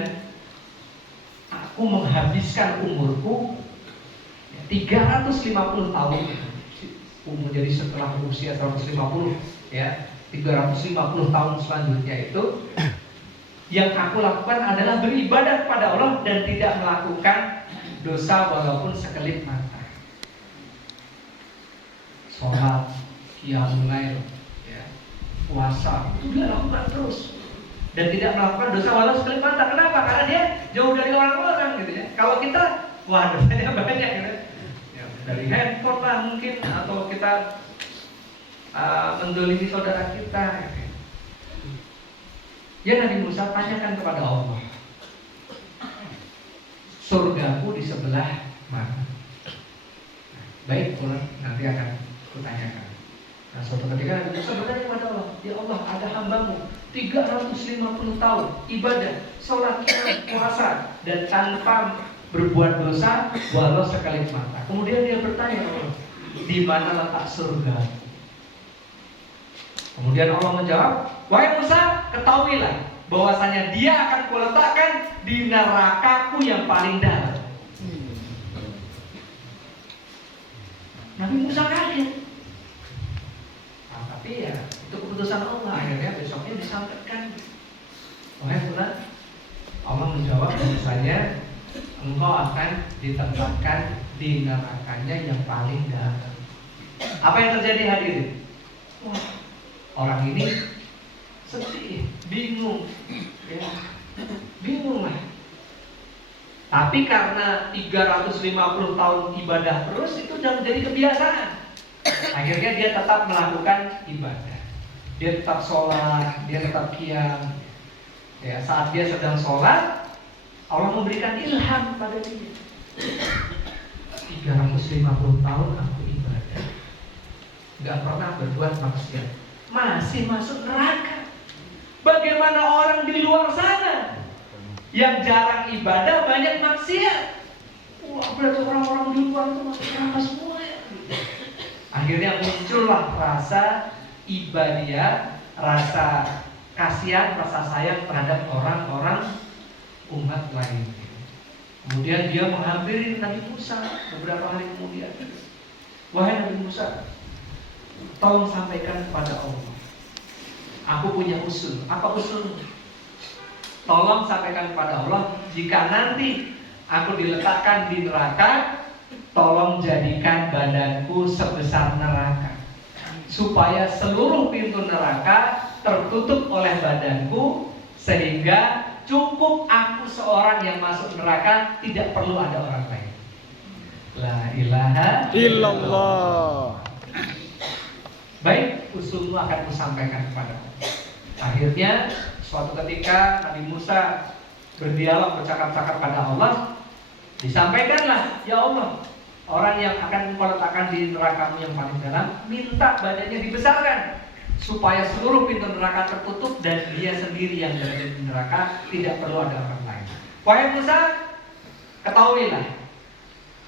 aku menghabiskan umurku 350 tahun. Umur jadi setelah usia 150 ya, 350 tahun selanjutnya itu yang aku lakukan adalah beribadah kepada Allah dan tidak melakukan dosa walaupun sekelip mata. Sholat, qiyamul lail, ya, puasa itu dia lakukan terus dan tidak melakukan dosa walau sekelip mata. Kenapa? Karena dia jauh dari orang-orang gitu ya. Kalau kita Wah, dosanya banyak gitu. Ya, dari handphone lah mungkin, atau kita mendolimi saudara kita gitu. Ya, Nabi Musa tanyakan kepada Allah, surgaku di sebelah mana? Baik, Tuhan, nanti akan kutanyakan. Nah, suatu ketika Nabi Musa bertanya kepada Allah, ya Allah, ada hambamu 350 tahun ibadah, sholat, puasa, dan tanpa berbuat dosa walau sekali mata. Kemudian dia bertanya, di mana letak surga? Kemudian Allah menjawab, wahai Musa, ketahuilah bahwasanya dia akan kuletakkan di nerakaku yang paling dalam. Nabi Musa kaget. Nah, tapi ya itu keputusan Allah. Akhirnya besoknya disampaikan, wahai Musa, Allah menjawab bahwasanya engkau akan ditempatkan di nerakanya yang paling dalam. Apa yang terjadi hadirin? Wah, orang ini sedih, bingung, ya, bingung lah. Tapi karena 350 tahun ibadah terus, itu sudah menjadi kebiasaan. Akhirnya dia tetap melakukan ibadah. Dia tetap sholat, dia tetap qiyam. Ya, saat dia sedang sholat, Allah memberikan ilham pada dia. 350 tahun aku ibadah, gak pernah berbuat maksiat, masih masuk neraka. Bagaimana orang di luar sana yang jarang ibadah, banyak maksiat? Wah, berarti orang-orang di luar itu masuk neraka semua ya. Akhirnya muncullah rasa ibadiah, rasa kasihan, rasa sayang terhadap orang-orang umat lain. Kemudian dia menghampiri Nabi Musa beberapa hari kemudian. Wahai Nabi Musa, tolong sampaikan kepada Allah, aku punya usul. Apa usulmu? Tolong sampaikan kepada Allah, jika nanti aku diletakkan di neraka, tolong jadikan badanku sebesar neraka, supaya seluruh pintu neraka tertutup oleh badanku, sehingga cukup aku seorang yang masuk neraka, tidak perlu ada orang lain. La ilaha illallah. Baik, usulmu akan kusampaikan kepada Allah. Akhirnya suatu ketika Nabi Musa berdialog, bercakap-cakap pada Allah, disampaikanlah, ya Allah, orang yang akan Engkau letakkan di nerakamu yang paling dalam, minta badannya dibesarkan supaya seluruh pintu neraka tertutup dan dia sendiri yang berada di neraka, tidak perlu ada orang lain. Wahai Musa, ketahuilah,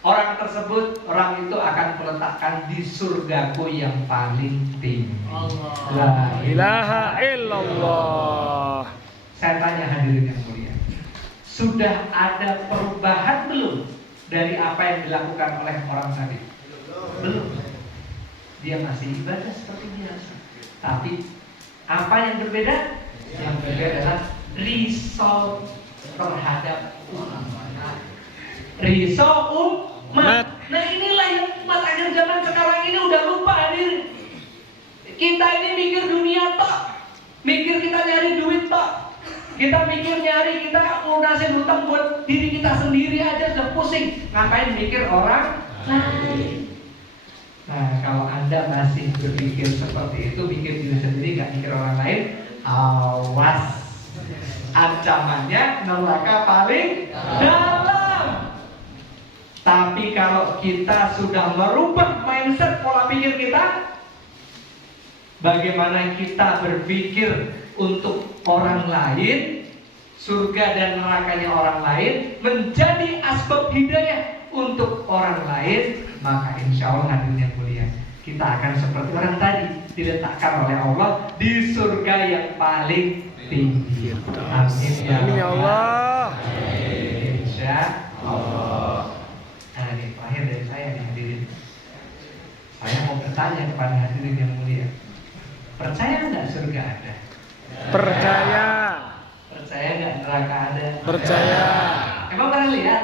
orang tersebut, orang itu akan kuletakkan di surgaku yang paling tinggi. La ilaha illallah. Saya tanya hadirin yang mulia, sudah ada perubahan belum dari apa yang dilakukan oleh orang tadi? Belum. Dia masih ibadah seperti biasa. Tapi apa yang berbeda? Yang berbeda adalah result terhadap umat. Result umat. Nah, inilah yang umat akhir zaman sekarang ini udah lupa hadirin. Kita ini mikir dunia tok, mikir kita nyari duit tok. Kita mikir nyari, kita lunasin hutang buat diri kita sendiri aja sudah pusing. Ngapain mikir orang lain? Nah, kalau Anda masih berpikir seperti itu, mikir diri sendiri, gak mikir orang lain, awas, ancamannya neraka paling dalam. Tapi kalau kita sudah merubah mindset pola pikir kita, bagaimana kita berpikir untuk orang lain, surga dan nerakanya orang lain, menjadi asbab hidayah untuk orang lain, maka insya Allah hadirin yang mulia, kita akan seperti orang tadi, diletakkan oleh Allah di surga yang paling tinggi. Amin ya Allah. Insya Allah. Nah, ini terakhir dari saya nih hadirin. Saya mau bertanya kepada hadirin yang mulia, percaya nggak surga ada? Percaya. Percaya nggak neraka ada? Percaya. Emang pernah lihat?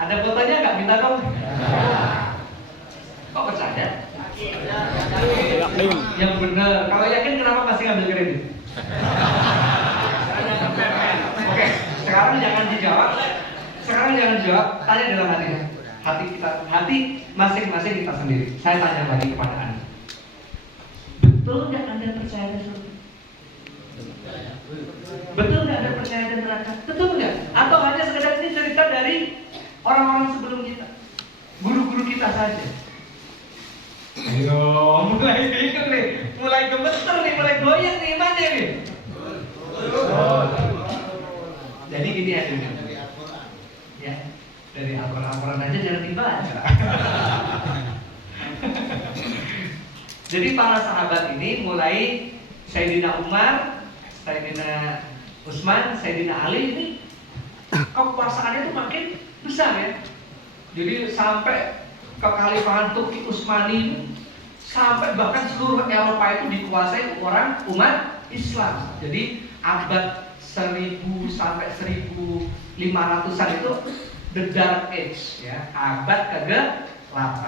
Ada fotonya nggak? Minta dong. Kok percaya? Yakin. Yang benar. Kalau yakin kenapa masih ngambil kredit? Oke, sekarang jangan dijawab. Sekarang jangan jawab, tanya dalam hati masing-masing kita sendiri. Saya tanya lagi kepada Anda. Betul nggak Anda percaya ada surga? Betul nggak Anda percaya ada neraka? Betul nggak? Atau hanya sekedar ini cerita dari orang-orang sebelum kita, guru-guru kita saja? Ayo, mulai bingung nih, mulai gemeter nih, mulai goyang nih imannya nih. Jadi gini ya, ya dari Al-Quran aja jangan dibaca. Jadi para sahabat ini mulai Sayyidina Umar, Sayyidina Utsman, Sayyidina Ali ini kekuasaannya itu makin besar ya. Jadi sampai kekhalifahan Turki Utsmani sampai bahkan seluruh Eropa itu dikuasai orang umat Islam. Jadi abad 1000 sampai 1500-an itu the dark age ya, abad ke-8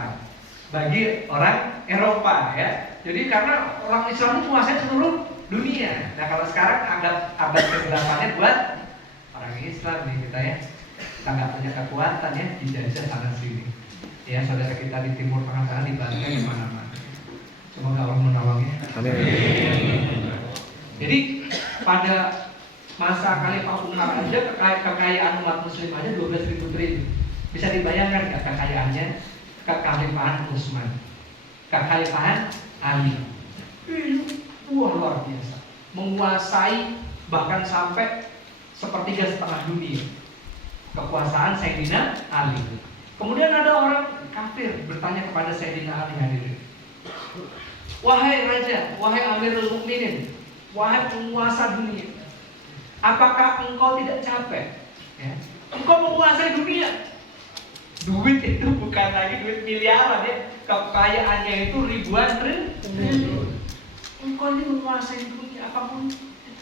bagi orang Eropa ya. Jadi karena orang Islam itu menguasai seluruh dunia. Nah kalau sekarang abad ke-8-nya buat orang Islam nih kita ya. Kita nggak punya kekuatan ya, dijajah sana sini. Ya saudara kita di Timur Tengah sana dibantai di mana-mana. Semoga Allah menolongnya. Amin. Jadi pada masa Khalifah Umar aja kekayaan umat Muslim aja 12.000 triliun. Bisa dibayangkan nggak kekayaannya kekhalifahan Utsman, kekhalifahan Ali? Wah luar biasa, menguasai bahkan sampai 1/3 dunia. Kekuasaan Sayyidina Ali. Kemudian ada orang kafir bertanya kepada Sayyidina Ali, hadirin. Wahai raja, wahai Amirul Mukminin, wahai penguasa dunia, apakah engkau tidak capek? Ya. Engkau menguasai dunia. Duit itu bukan lagi duit miliaran ya, kekayaannya itu ribuan triliun. Engkau ini menguasai dunia, apapun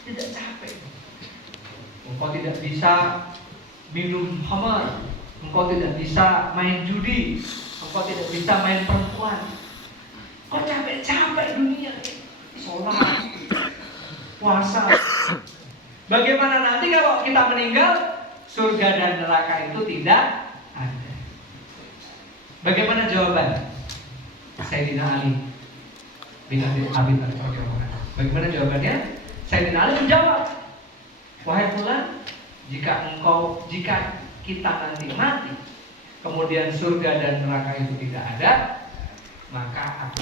tidak capek. Engkau tidak bisa minum khamar, engkau tidak bisa main judi, engkau tidak bisa main perempuan. Kau capek-capek dunia, sholat, puasa. Bagaimana nanti kalau kita meninggal, surga dan neraka itu tidak ada? Bagaimana jawaban Sayyidina Ali bin Abi Thalib? Bagaimana jawabannya? Sayyidina Ali menjawab, wahai fulan, jika kita nanti mati, kemudian surga dan neraka itu tidak ada, maka aku